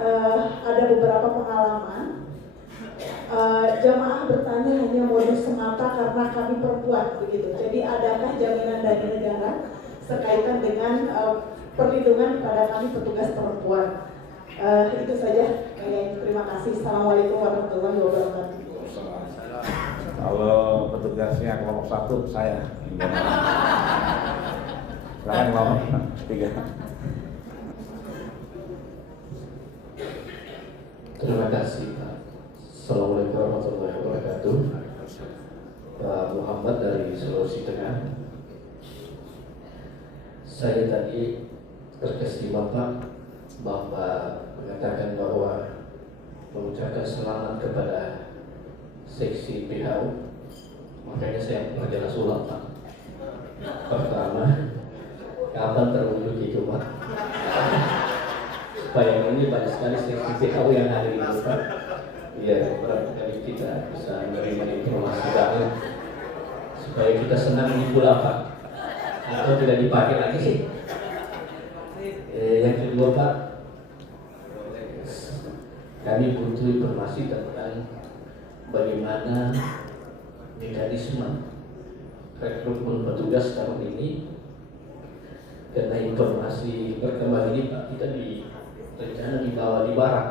ada beberapa pengalaman jamaah bertanya hanya modus semata karena kami perempuan begitu. Jadi adakah jaminan dari negara sekaitan dengan perlindungan kepada kami petugas perempuan? Itu saja. Terima kasih. Assalamualaikum warahmatullahi wabarakatuh. Kalau petugasnya kelompok 1 saya. Silakan kelompok 3. Terima kasih Pak. Assalamualaikum warahmatullahi wabarakatuh. Pak Muhammad dari Sulawesi Tengah. Saya tadi terkesima Pak, Bapak mengatakan bahwa mengucapkan selamat kepada seksi PHU. Makanya saya perjelas ulang Pak. Pertama, kapan terwujud itu Pak? Supaya ini banyak sekali seksi PHU yang hadir itu Pak. Iya, barangkali kita bisa menerima informasi baru supaya kita senang di pula Pak, atau tidak dipakai lagi sih. Yang kedua Pak, kami butuh informasi tentang bagaimana mekanisme rekrutmen petugas tahun ini, karena informasi berkembang ini Pak, kita rencana dibawa di barak.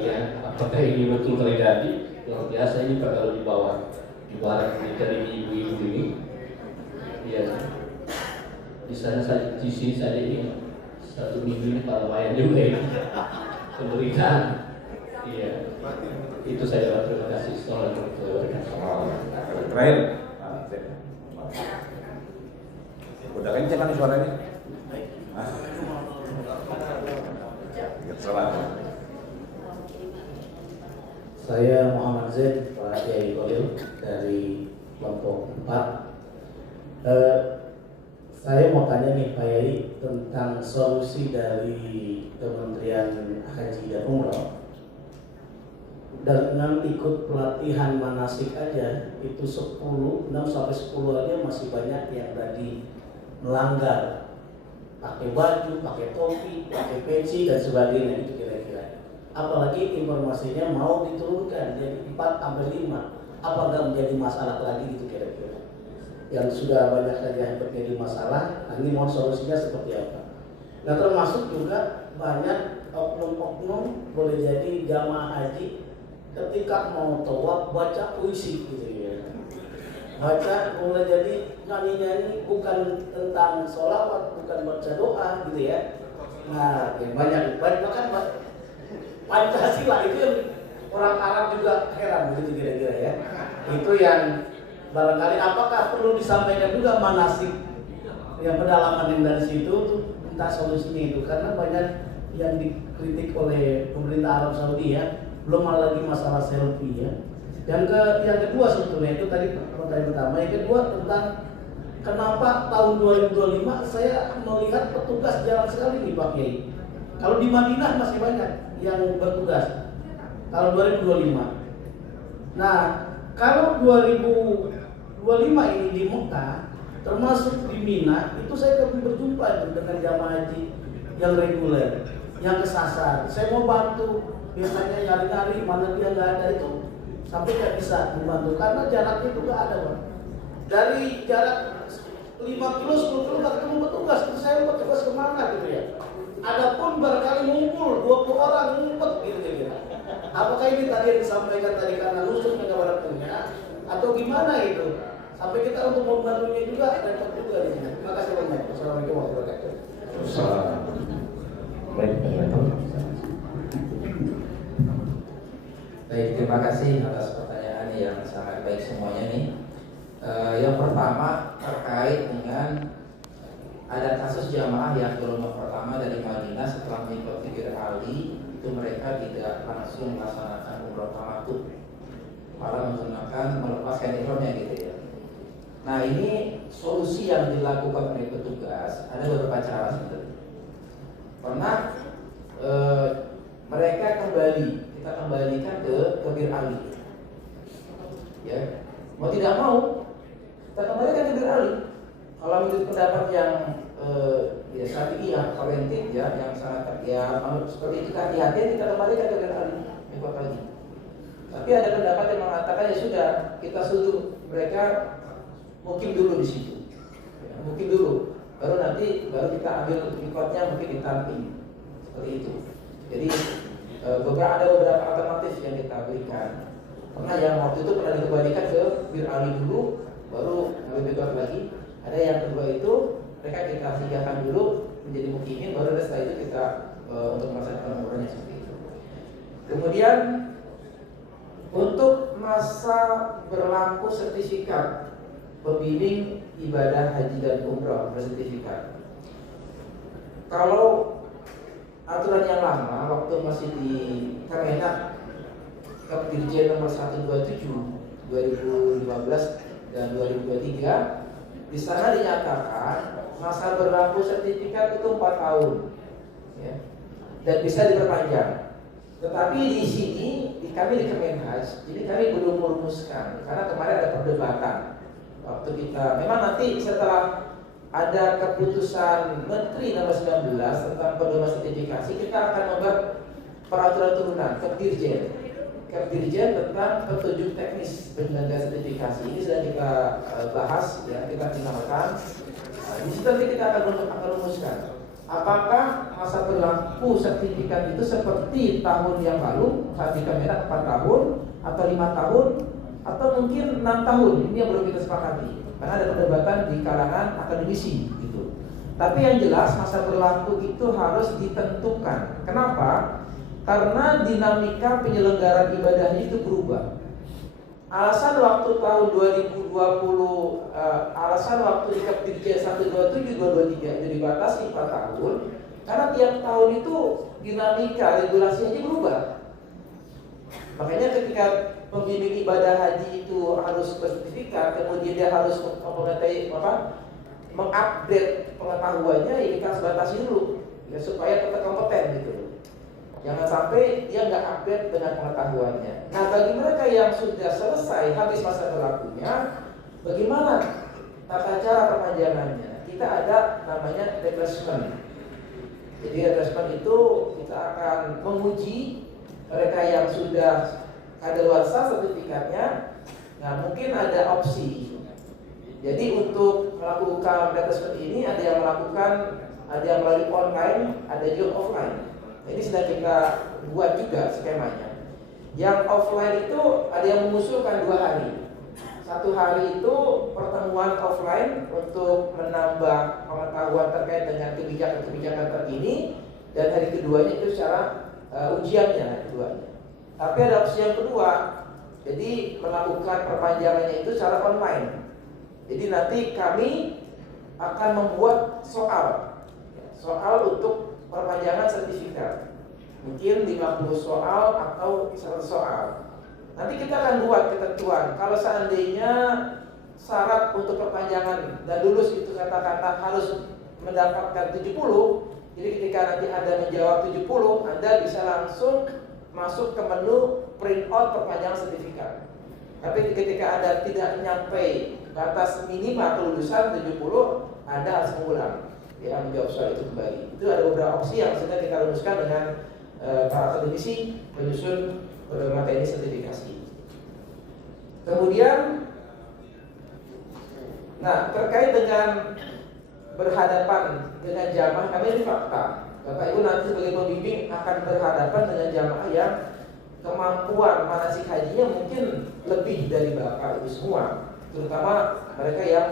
Ya, apakah ini betul terjadi? Luar biasa ini Pak kalau dibawa di barat dari ibu-ibu ini. Ya, di sana saja, di sini saja ini 1 minggu ini Pak lumayan juga ini pemberitaan. Iya, itu saya Pak. Terima kasih. Assalamualaikum warahmatullahi wabarakatuh. Terakhir. Udah kenceng kan suaranya? Selamat. Saya Muhammad Zain, Pak Yai Kolil dari kelompok 4. Saya mau tanya nih Pak Yai tentang solusi dari Kementerian Haji dan Umroh. Dengan ikut pelatihan manasik aja itu 6 sampai 10 aja masih banyak yang tadi melanggar, pakai baju, pakai topi, pakai peci dan sebagainya, itu kira-kira. Apalagi informasinya mau diturunkan jadi 4 sampai 5, apakah menjadi masalah lagi gitu kira-kira? Yang sudah banyak saja yang menjadi masalah, nah ini mau solusinya seperti apa? Nah termasuk juga banyak oknum-oknum boleh jadi jamaah haji ketika mau tawaf baca puisi gitu ya. Baca boleh jadi nyanyi-nyanyi bukan tentang sholawat, bukan baca doa gitu ya. Nah banyak bahkan Pancasila itu yang orang Arab juga heran begitu kira-kira ya. Itu yang barangkali apakah perlu disampaikan juga manasik yang pedalaman yang dari situ tuh minta solusinya itu, karena banyak yang dikritik oleh pemerintah Arab Saudi ya, belum lagi masalah selfie ya. Yang kedua sebetulnya itu tadi pertanyaan pertama, yang kedua tentang kenapa tahun 2025 saya melihat petugas jarang sekali nih Pak Kiai. Kalau di Madinah masih banyak yang bertugas tahun 2025. Nah, kalau 2025 ini di Mekah, termasuk di Mina, itu saya berjumpa dengan jamaah haji yang reguler, yang kesasar. Saya mau bantu, biasanya nyari-nyari mana dia nggak ada itu, sampai nggak bisa membantu karena jaraknya itu nggak ada Pak. Dari jarak 5 kilo, 10 kilo nggak ketemu petugas, itu saya petugas kemana gitu ya. Adapun barangkali ngumpul 20 orang ngumpet gitu. Apakah ini tadi yang disampaikan tadi karena nusuknya kepada punya atau gimana itu? Sampai kita untuk membantunya juga repot juga di sini. Terima kasih banyak. Assalamualaikum warahmatullahi wabarakatuh. Wassalamualaikum. Baik, Baik, terima kasih atas pertanyaan yang sangat baik semuanya nih. Yang pertama terkait dengan ada kasus jamaah yang gelombang pertama dari Madinah setelah mengikuti Bir Ali, itu mereka tidak langsung melaksanakan umrah tamattu, malah menggunakan melepaskan ihramnya gitu ya. Nah, ini solusi yang dilakukan oleh petugas ada beberapa cara sebenarnya. Pernah mereka kita kembalikan ke Bir Ali, ya. Mau tidak mau kita kembalikan ke Bir Ali. Kalau menurut pendapat yang Syafi'iyah preventif ya, yang sangat seperti itu hati-hati, kita kembalikan ke Bir Ali ikut lagi. Tapi ada pendapat yang mengatakan ya sudah, kita suruh mereka mungkin dulu di situ, ya, mungkin dulu, baru kita ambil ikutnya mungkin di Tanpin, seperti itu. Jadi ada beberapa alternatif yang kita berikan. Pernah yang waktu itu pernah dikembalikan ke Bir Ali dulu, baru ngambil ikut lagi. Ada yang kedua itu mereka kita singgalkan dulu menjadi mukimin, baru setelah itu kita untuk melaksanakan umrahnya seperti itu. Kemudian untuk masa berlaku sertifikat pembimbing ibadah haji dan umrah bersertifikat, kalau aturan yang lama waktu masih di Kemenak Dirjen nomor 127 2015 dan 2023, di sana dinyatakan masa berlaku sertifikat itu 4 tahun, ya, dan bisa diperpanjang. Tetapi di sini kami di Kemenhaj, ini kami belum merumuskan karena kemarin ada perdebatan. Waktu kita memang nanti setelah ada keputusan Menteri nomor 19 tentang pedoman sertifikasi, kita akan membuat peraturan turunan Kepdirjen tentang petunjuk teknis penyelenggaraan sertifikasi. Ini sudah kita bahas, ya, kita finalkan. Di situ nanti kita akan merumuskan apakah masa berlaku sertifikat itu seperti tahun yang lalu saat di Kemenak 4 tahun atau 5 tahun atau mungkin 6 tahun. Ini yang belum kita sepakati karena ada perdebatan di kalangan akademisi gitu. Tapi yang jelas masa berlaku itu harus ditentukan. Kenapa? Karena dinamika penyelenggaraan ibadahnya itu berubah. Alasan waktu tahun 2020, alasan waktu di Kepdirjen 127-223 itu dibatasi 4 tahun, karena tiap tahun itu dinamika regulasinya berubah. Makanya ketika pembimbing ibadah haji itu harus bersertifikat, kemudian dia harus mengupdate pengetahuannya, ya kita harus batasi dulu, ya, supaya tetap kompeten gitu. Jangan sampai dia nggak update dengan pengetahuannya. Nah, bagi mereka yang sudah selesai habis masa berlakunya, bagaimana tata cara perpanjangannya? Kita ada namanya refreshment. Jadi refreshment itu kita akan menguji mereka yang sudah kadaluarsa sertifikatnya. Nah, mungkin ada opsi. Jadi untuk melakukan refreshment ini ada yang melalui online, ada juga offline. Ini sedang kita buat juga skemanya. Yang offline itu ada yang mengusulkan 2 hari. 1 hari itu pertemuan offline untuk menambah pengetahuan terkait dengan kebijakan terkini, dan hari keduanya itu secara ujiannya keduanya. Tapi ada opsi yang kedua, jadi melakukan perpanjangannya itu secara online. Jadi nanti kami akan membuat soal untuk perpanjangan sertifikat, mungkin 50 soal atau 100 soal. Nanti kita akan buat ketentuan. Kalau seandainya syarat untuk perpanjangan dan lulus itu katakanlah harus mendapatkan 70, jadi ketika nanti Anda menjawab 70, Anda bisa langsung masuk ke menu print out perpanjangan sertifikat. Tapi ketika Anda tidak nyampe batas minimal kelulusan 70, Anda harus mengulang, ya, menjawab soal itu kembali. Itu ada beberapa opsi yang sedang kita rumuskan dengan para akademisi menyusun materi sertifikasi. Kemudian, nah, terkait dengan berhadapan dengan jamaah, kami ini fakta. Bapak Ibu nanti sebagai pembimbing akan berhadapan dengan jamaah yang kemampuan manasik hajinya mungkin lebih dari Bapak Ibu semua, terutama mereka yang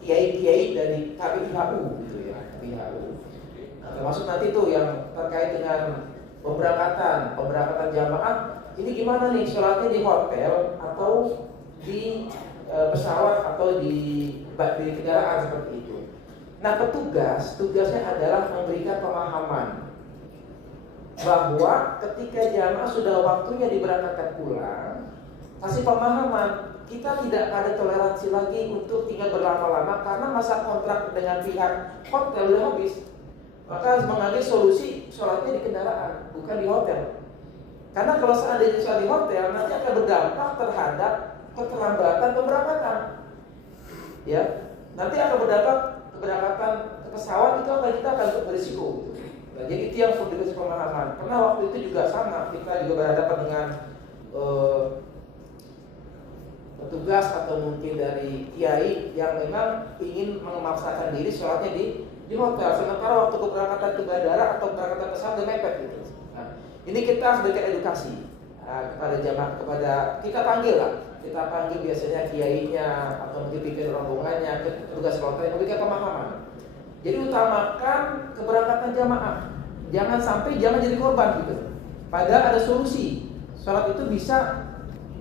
kiai-kiai dari KPIHU gitu ya, KPIHU. Nah, termasuk nanti tuh yang terkait dengan pemberangkatan jamaah. Ini gimana nih, sholatnya di hotel atau di pesawat atau di kendaraan seperti itu. Nah, petugas tugasnya adalah memberikan pemahaman bahwa ketika jamaah sudah waktunya diberangkatkan pulang, kasih pemahaman, kita tidak ada toleransi lagi untuk tinggal berlama-lama karena masa kontrak dengan pihak hotel sudah habis. Maka harus mengambil solusi sholatnya di kendaraan, bukan di hotel. Karena kalau seandainya sholat di hotel, nanti akan berdampak terhadap keterlambatan pemberangkatan. Ya, nanti akan berdampak keberangkatan ke pesawat, itu kita akan berisiko. Nah, jadi itu yang perlu dikasih pemahaman. Karena waktu itu juga sama, kita juga berhadapan dengan petugas atau mungkin dari kiai yang memang ingin memaksakan diri sholatnya di hotel, sementara waktu keberangkatan ke bandara atau keberangkatan pesawat udah mepet gitu. Nah, ini kita harus berikan edukasi kepada jamaah, kepada kita panggil biasanya kiainya atau mungkin pimpin rombongannya, petugas hotel yang memberikan pemahaman. Jadi utamakan keberangkatan jamaah, jangan jadi korban gitu. Padahal ada solusi, sholat itu bisa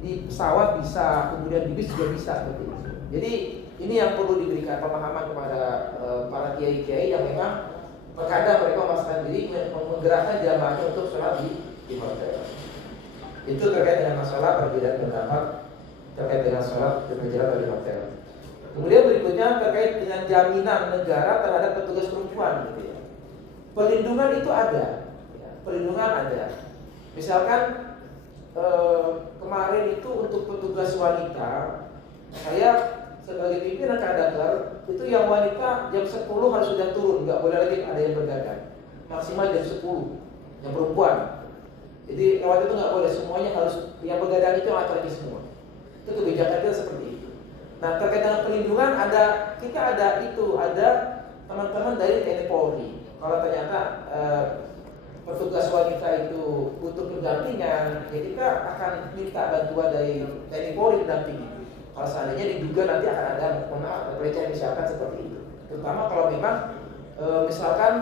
di pesawat bisa, kemudian di bis juga bisa gitu. Jadi ini yang perlu diberikan pemahaman kepada para kiai-kiai yang memang terkadang mereka memaksakan diri menggerakkan jamaahnya untuk sholat di hotel. Itu terkait dengan masalah perbedaan pendapat terkait dengan sholat berjalan di hotel. Kemudian berikutnya terkait dengan jaminan negara terhadap petugas perempuan gitu ya. Perlindungan itu ada, ya, perlindungan ada. Misalkan kemarin itu untuk petugas wanita, saya sebagai pimpinan Kadaker itu yang wanita jam 10 harus sudah turun, nggak boleh lagi ada yang berdagang. Maksimal jam 10 yang perempuan. Jadi lewat itu nggak boleh, semuanya harus yang berdagang itu laki-laki semua. Itu kebijakan kita seperti itu. Nah, terkait dengan perlindungan kita ada teman-teman dari TNI Polri. Kalau ternyata petugas wanita itu butuh pendampingan, ya kita akan minta bantuan dari TNI Polri mendampingi. Kalau seandainya diduga nanti akan ada pelecehan misalkan seperti itu. Terutama kalau memang misalkan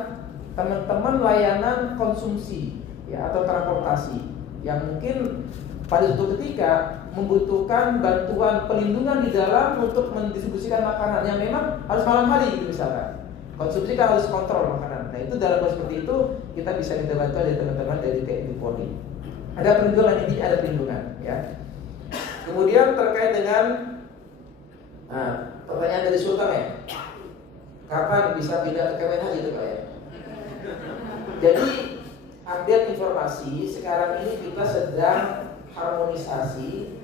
teman-teman layanan konsumsi ya atau transportasi yang mungkin pada suatu ketika membutuhkan bantuan pelindungan di dalam untuk mendistribusikan makanan yang memang harus malam hari gitu misalkan. Konsumsi kan harus kontrol makanan. Nah itu dalam hal seperti itu kita bisa minta bantuan dari teman-teman dari TNI Polri. Ada perlindungan, ini ada perlindungan ya. Kemudian terkait dengan pertanyaan dari Sultan ya, kapan bisa pindah ke Kemenhaj itu Pak ya? Jadi update informasi sekarang ini kita sedang harmonisasi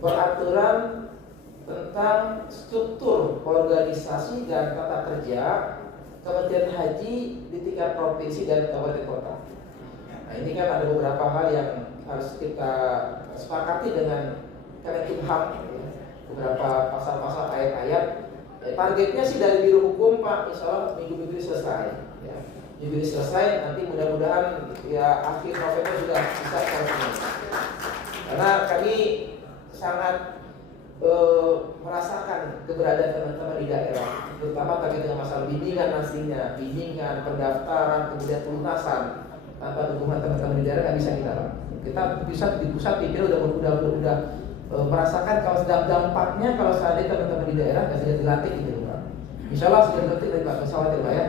peraturan tentang struktur organisasi dan tata kerja Kementerian Haji di tingkat provinsi dan kabupaten kota. Nah ini kan ada beberapa hal yang harus kita sepakati dengan Kemenkumham, ya. Beberapa pasal-pasal ayat-ayat. Targetnya sih dari Biro Hukum Pak, insya Allah minggu-minggu ini selesai. Ya. Minggu ini selesai, nanti mudah-mudahan ya akhir November sudah bisa selesai. Karena kami sangat merasakan keberadaan teman-teman di daerah, terutama terkait dengan masalah bimbingan nantinya, bimbingan, pendaftaran, kemudian pelunasan. Tanpa dukungan teman-teman di daerah nggak bisa kita lakukan. Kita bisa di pusat pikir udah merasakan kalau sedang dampaknya kalau seandainya teman-teman di daerah nggak segera dilatih gitu Pak. Insya Allah segera dilatih dari Pak pesawat ya Pak ya.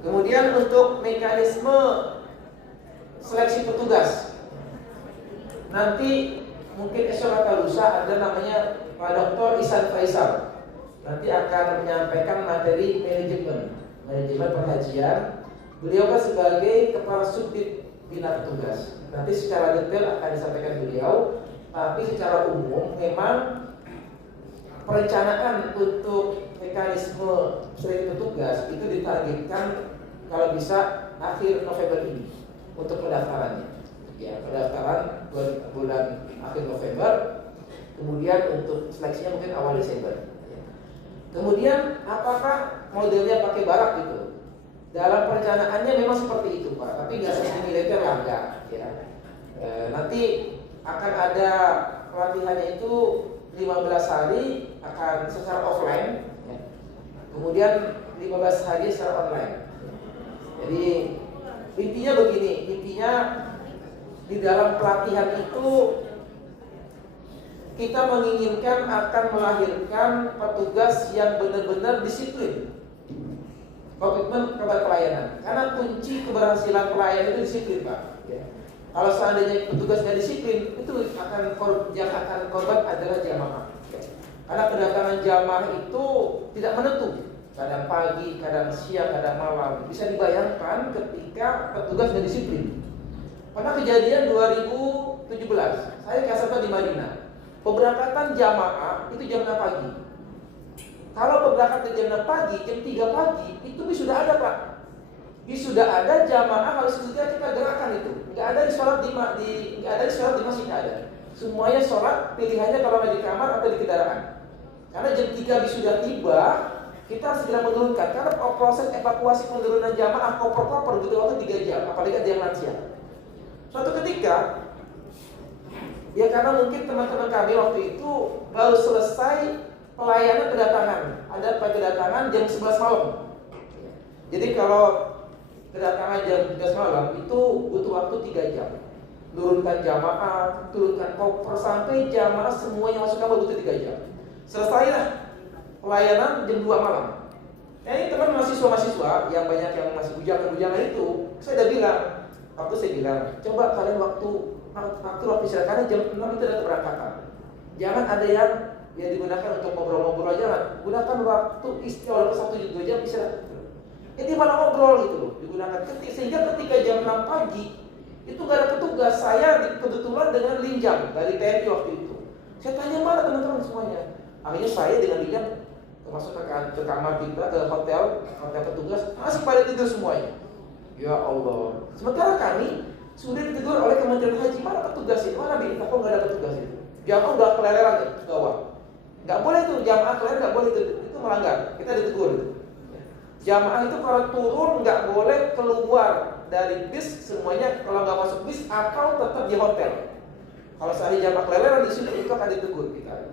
Kemudian untuk mekanisme seleksi petugas, nanti mungkin esok atau lusa ada namanya Pak Dr. Ihsan Faisal. Nanti akan menyampaikan materi manajemen perhajian. Beliau kan sebagai kepala subdit bina petugas. Nanti secara detail akan disampaikan beliau. Tapi secara umum memang perencanaan untuk mekanisme seleksi petugas itu ditargetkan kalau bisa akhir November ini untuk pendaftarannya. Ya, pendaftaran bulan akhir November, kemudian untuk seleksinya mungkin awal Desember. Kemudian apakah modelnya pakai barak gitu? Dalam perencanaannya memang seperti itu Pak, tapi nggak seperti militer lah enggak. Ya. Nanti akan ada pelatihannya itu 15 hari akan secara offline, ya. Kemudian 15 hari secara online. Intinya begini, intinya di dalam pelatihan itu kita menginginkan akan melahirkan petugas yang benar-benar disiplin, komitmen kepada pelayanan. Karena kunci keberhasilan pelayanan itu disiplin, Pak. Kalau seandainya petugas nggak disiplin, itu yang akan korban adalah jamaah. Karena kedatangan jamaah itu tidak menentu, kadang pagi, kadang siang, kadang malam. Bisa dibayangkan ketika petugas nggak disiplin. Pernah kejadian 2017, saya kasatnya di Madinah. Pemberangkatan jamaah itu jam 6 pagi. Kalau pemberangkatan jam 6 pagi, jam 3 pagi itu sudah ada, Pak. Sudah ada jamaah harus kita gerakan itu. Nggak ada di sholat di masjid, nggak ada. Semuanya sholat pilihannya kalau di kamar atau di kendaraan. Karena jam 3 sudah tiba, kita harus segera menurunkan. Karena proses evakuasi penurunan jamaah koper-koper butuh waktu 3 jam, apalagi ada yang lansia. Suatu ketika, ya karena mungkin teman-teman kami waktu itu baru selesai pelayanan kedatangan. Ada kedatangan jam 11 malam. Jadi kalau kedatangan jam 11 malam itu butuh waktu 3 jam. Turunkan jamaah, turunkan koper sampai jamaah semuanya masuk kamar butuh 3 jam. Selesailah pelayanan jam 2 malam. Ini teman mahasiswa-mahasiswa yang banyak yang masih bujangan itu, saya udah bilang, coba kalian waktu istirahat, karena jam 6 itu ada keberangkatan. Jangan ada yang digunakan untuk ngobrol-ngobrol, jangan. Gunakan waktu istirahat 1-2 jam istirahat. Jadi malah ngobrol gitu loh, digunakan sehingga ketika jam 6 pagi itu nggak ada petugas. Saya kebetulan dengan linjam dari TNI waktu itu. Saya tanya mana teman-teman semuanya. Akhirnya saya dengan linjam masuk ke kamar kita, ke hotel petugas, masih pada tidur semuanya. Ya Allah. Sementara kami sudah ditegur oleh Kementerian Haji, mana petugas itu? Mana kok nggak ada petugas itu? Jamaah udah keleleran ke bawah. Nggak boleh tuh jamaah keleleran, nggak boleh itu melanggar. Kita ditegur. Jamaah itu kalau turun nggak boleh keluar dari bis, semuanya kalau nggak masuk bis atau tetap di hotel. Kalau seandainya jamaah keleleran di situ itu akan ditegur kita.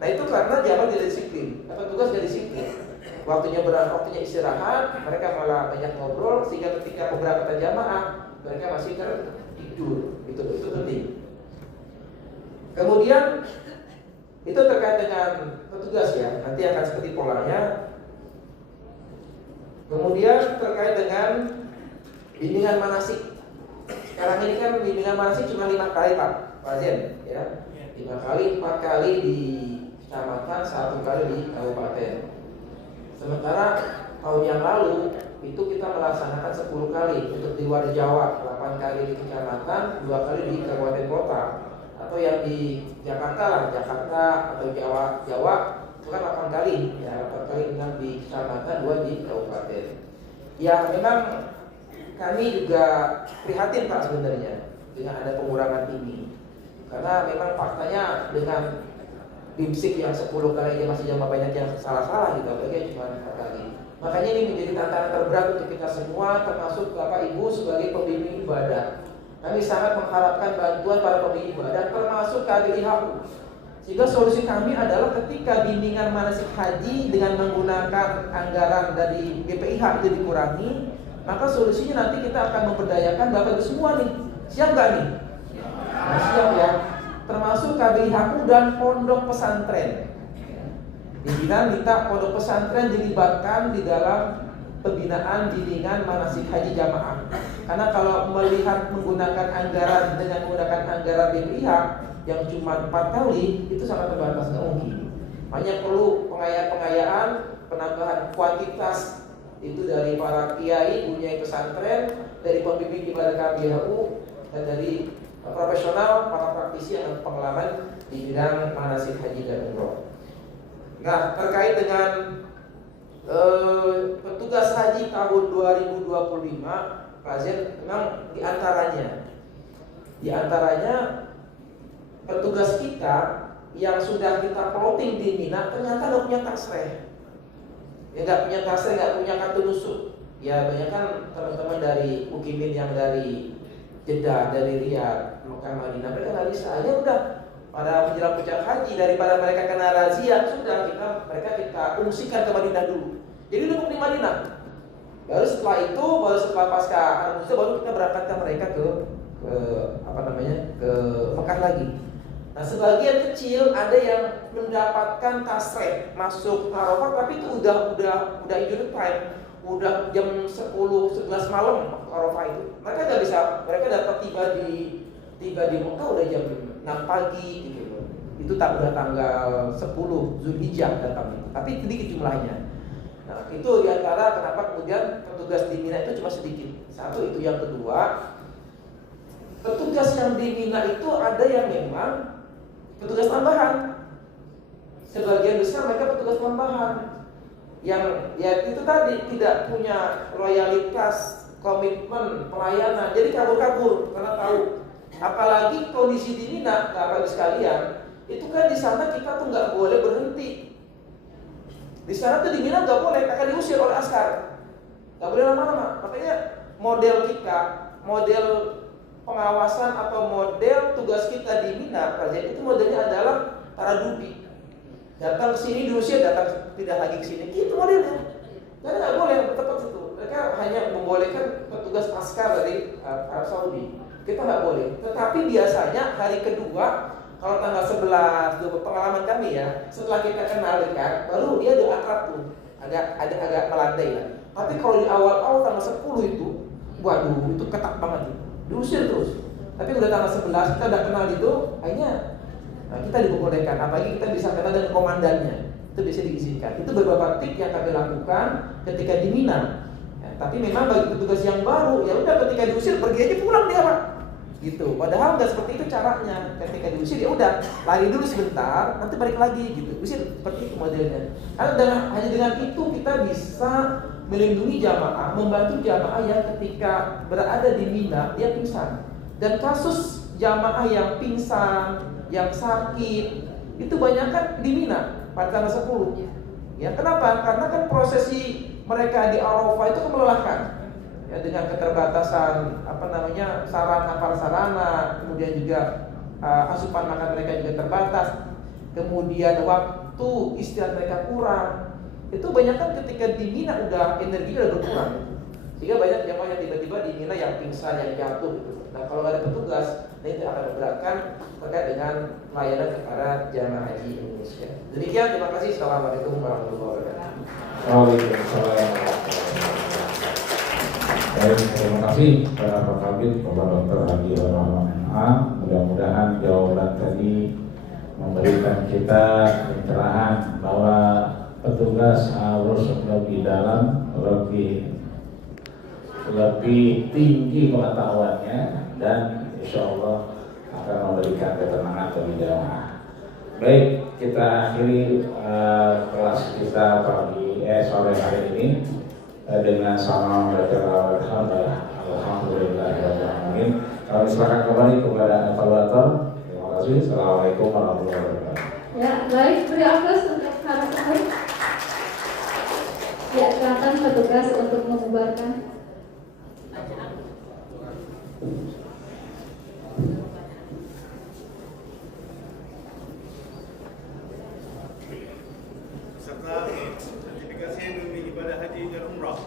Nah itu karena jamaah tidak disiplin, petugas tidak disiplin. Waktunya istirahat, mereka malah banyak ngobrol sehingga ketika keberangkatan jamaah mereka masih tidur. Itu penting. Kemudian itu terkait dengan petugas ya, nanti akan seperti polanya. Kemudian terkait dengan bimbingan manasik. Sekarang ini kan bimbingan manasik cuma 5 kali Pak Zen, ya. 5 kali, 4 kali di kecamatan, 1 kali di kabupaten. Sementara tahun yang lalu itu kita melaksanakan 10 kali untuk di luar Jawa, 8 kali di kecamatan, 2 kali di kabupaten kota. Atau yang di Jakarta atau Jawa itu kan 8 kali, ya 8 kali di kecamatan, 2 di kabupaten. Ya memang kami juga prihatin Pak sebenarnya dengan ada pengurangan ini. Karena memang faktanya dengan BIMSIK yang 10 kali aja masih jamaah banyak yang salah-salah gitu, apalagi cuma 4 kali. Makanya ini menjadi tantangan terberat untuk kita semua, termasuk Bapak Ibu sebagai pembimbing ibadah. Kami sangat mengharapkan bantuan para pembimbing ibadah, termasuk KBIHU. Sehingga solusi kami adalah ketika bimbingan manasik haji dengan menggunakan anggaran dari BPIH itu dikurangi, maka solusinya nanti kita akan memberdayakan Bapak Ibu semua nih. Siap nggak nih? Nah, siap ya. Termasuk KBIHU dan pondok pesantren. Pimpinan minta pondok pesantren dilibatkan di dalam pembinaan bimbingan manasik haji jamaah. Karena kalau melihat menggunakan anggaran dengan menggunakan anggaran BPIH yang cuma 4 kali itu sangat terbatas, nggak mungkin. Hanya perlu pengayaan, penambahan kuantitas itu dari para kiai, bunyai pesantren, dari pembimbing ibadah KBIHU dan dari profesional, para praktisi yang pengalaman di bidang manasik haji dan umroh. Nah, terkait dengan petugas haji tahun 2025, Pak Zen, memang diantaranya petugas kita yang sudah kita plotting di Mina ternyata nggak punya tasreh, nggak punya kartu nusuk. Ya banyak kan teman-teman dari Ukimin yang dari Jeddah, dari Riyadh, Mekah, Madinah, mereka nggak bisa. Ya udah, pada menjelang puncak haji daripada mereka kena razia, sudah kita ungsikan ke Madinah dulu. Jadi duduk di Madinah. Baru setelah setelah pasca Arafah baru kita berangkatkan mereka ke Mekah lagi. Nah, sebagian kecil ada yang mendapatkan tasreh masuk Arafah, tapi itu udah injury time, udah jam 10-11 malam Arafah itu. Mereka nggak bisa, mereka dapat tiba di Mekah udah jam 6 pagi gitu. Itu udah tanggal 10 Zulhijjah datang itu. Tapi sedikit jumlahnya. Nah, itu diantara kenapa kemudian petugas di Mina itu cuma sedikit. Satu itu, yang kedua, petugas yang di Mina itu ada yang memang petugas tambahan. Sebagian besar mereka petugas tambahan yang ya itu tadi tidak punya loyalitas, komitmen, pelayanan, jadi kabur-kabur karena tahu. Apalagi kondisi di Mina, Bapak sekalian, itu kan di sana kita tuh nggak boleh berhenti. Di sana tuh di Mina nggak boleh, akan diusir oleh askar. Nggak boleh lama-lama. Makanya model kita, model pengawasan atau model tugas kita di Mina, itu modelnya adalah taradubi. Datang ke sini diusir, datang tidak lagi ke sini. Itu modelnya. Karena nggak boleh tetap itu. Mereka hanya membolehkan petugas askar dari Arab Saudi. Kita nggak boleh. Tetapi biasanya hari kedua, kalau tanggal 11, pengalaman kami ya, setelah kita kenal dekat, baru dia udah akrab tuh, agak melandai lah. Tapi kalau di awal-awal tanggal 10 itu, waduh, itu ketat banget tuh. Diusir terus. Tapi udah tanggal 11 kita udah kenal itu, akhirnya kita diperbolehkan. Apalagi kita bisa kenal dengan komandannya, itu bisa diizinkan. Itu beberapa tip yang kami lakukan ketika di Mina. Ya, tapi memang bagi petugas yang baru, ya udah ketika diusir pergi aja pulang dia Pak. Gitu. Padahal nggak seperti itu caranya. Ketika diusir ya udah lari dulu sebentar, nanti balik lagi gitu. Usir seperti itu modelnya. Karena hanya dengan itu kita bisa melindungi jamaah, membantu jamaah yang ketika berada di Mina dia pingsan. Dan kasus jamaah yang pingsan, yang sakit itu banyak kan di Mina pada tanggal 10. Ya, kenapa? Karena kan prosesi mereka di Arafah itu melelahkan. Ya, dengan keterbatasan sarana prasarana, kemudian juga asupan makan mereka juga terbatas. Kemudian waktu istirahat mereka kurang. Itu banyak kan ketika di Mina udah energinya udah berkurang, sehingga banyak jamaah yang tiba-tiba di Mina yang pingsan, yang jatuh gitu. Nah kalau nggak ada petugas, nah itu akan memberatkan terkait dengan pelayanan kepada jamaah haji Indonesia. Demikian, terima kasih. Assalamualaikum warahmatullahi wabarakatuh. Waalaikumsalam. Baik, terima kasih kepada Pak Kabid, Bapak Dr. Hadi Rahman. Mudah-mudahan jawaban tadi memberikan kita pencerahan bahwa petugas harus lebih dalam, lebih tinggi pengetahuannya, dan insya Allah akan memberikan ketenangan bagi jamaah. Baik, kita akhiri kelas kita sore hari ini dengan sama membaca alhamdulillahirobbilalamin. Kami silakan kembali kepada evaluator. Terima kasih. Assalamualaikum warahmatullahi wabarakatuh. Ya, baik, beri aplaus untuk para pemain. Ya, silakan petugas untuk membubarkan. Serta sertifikasi memiliki ibadah haji dan umrah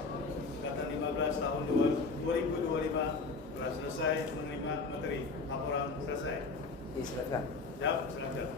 angkatan 15 tahun 2025 telah selesai menerima materi laporan selesai. Silakan. Ya, silakan.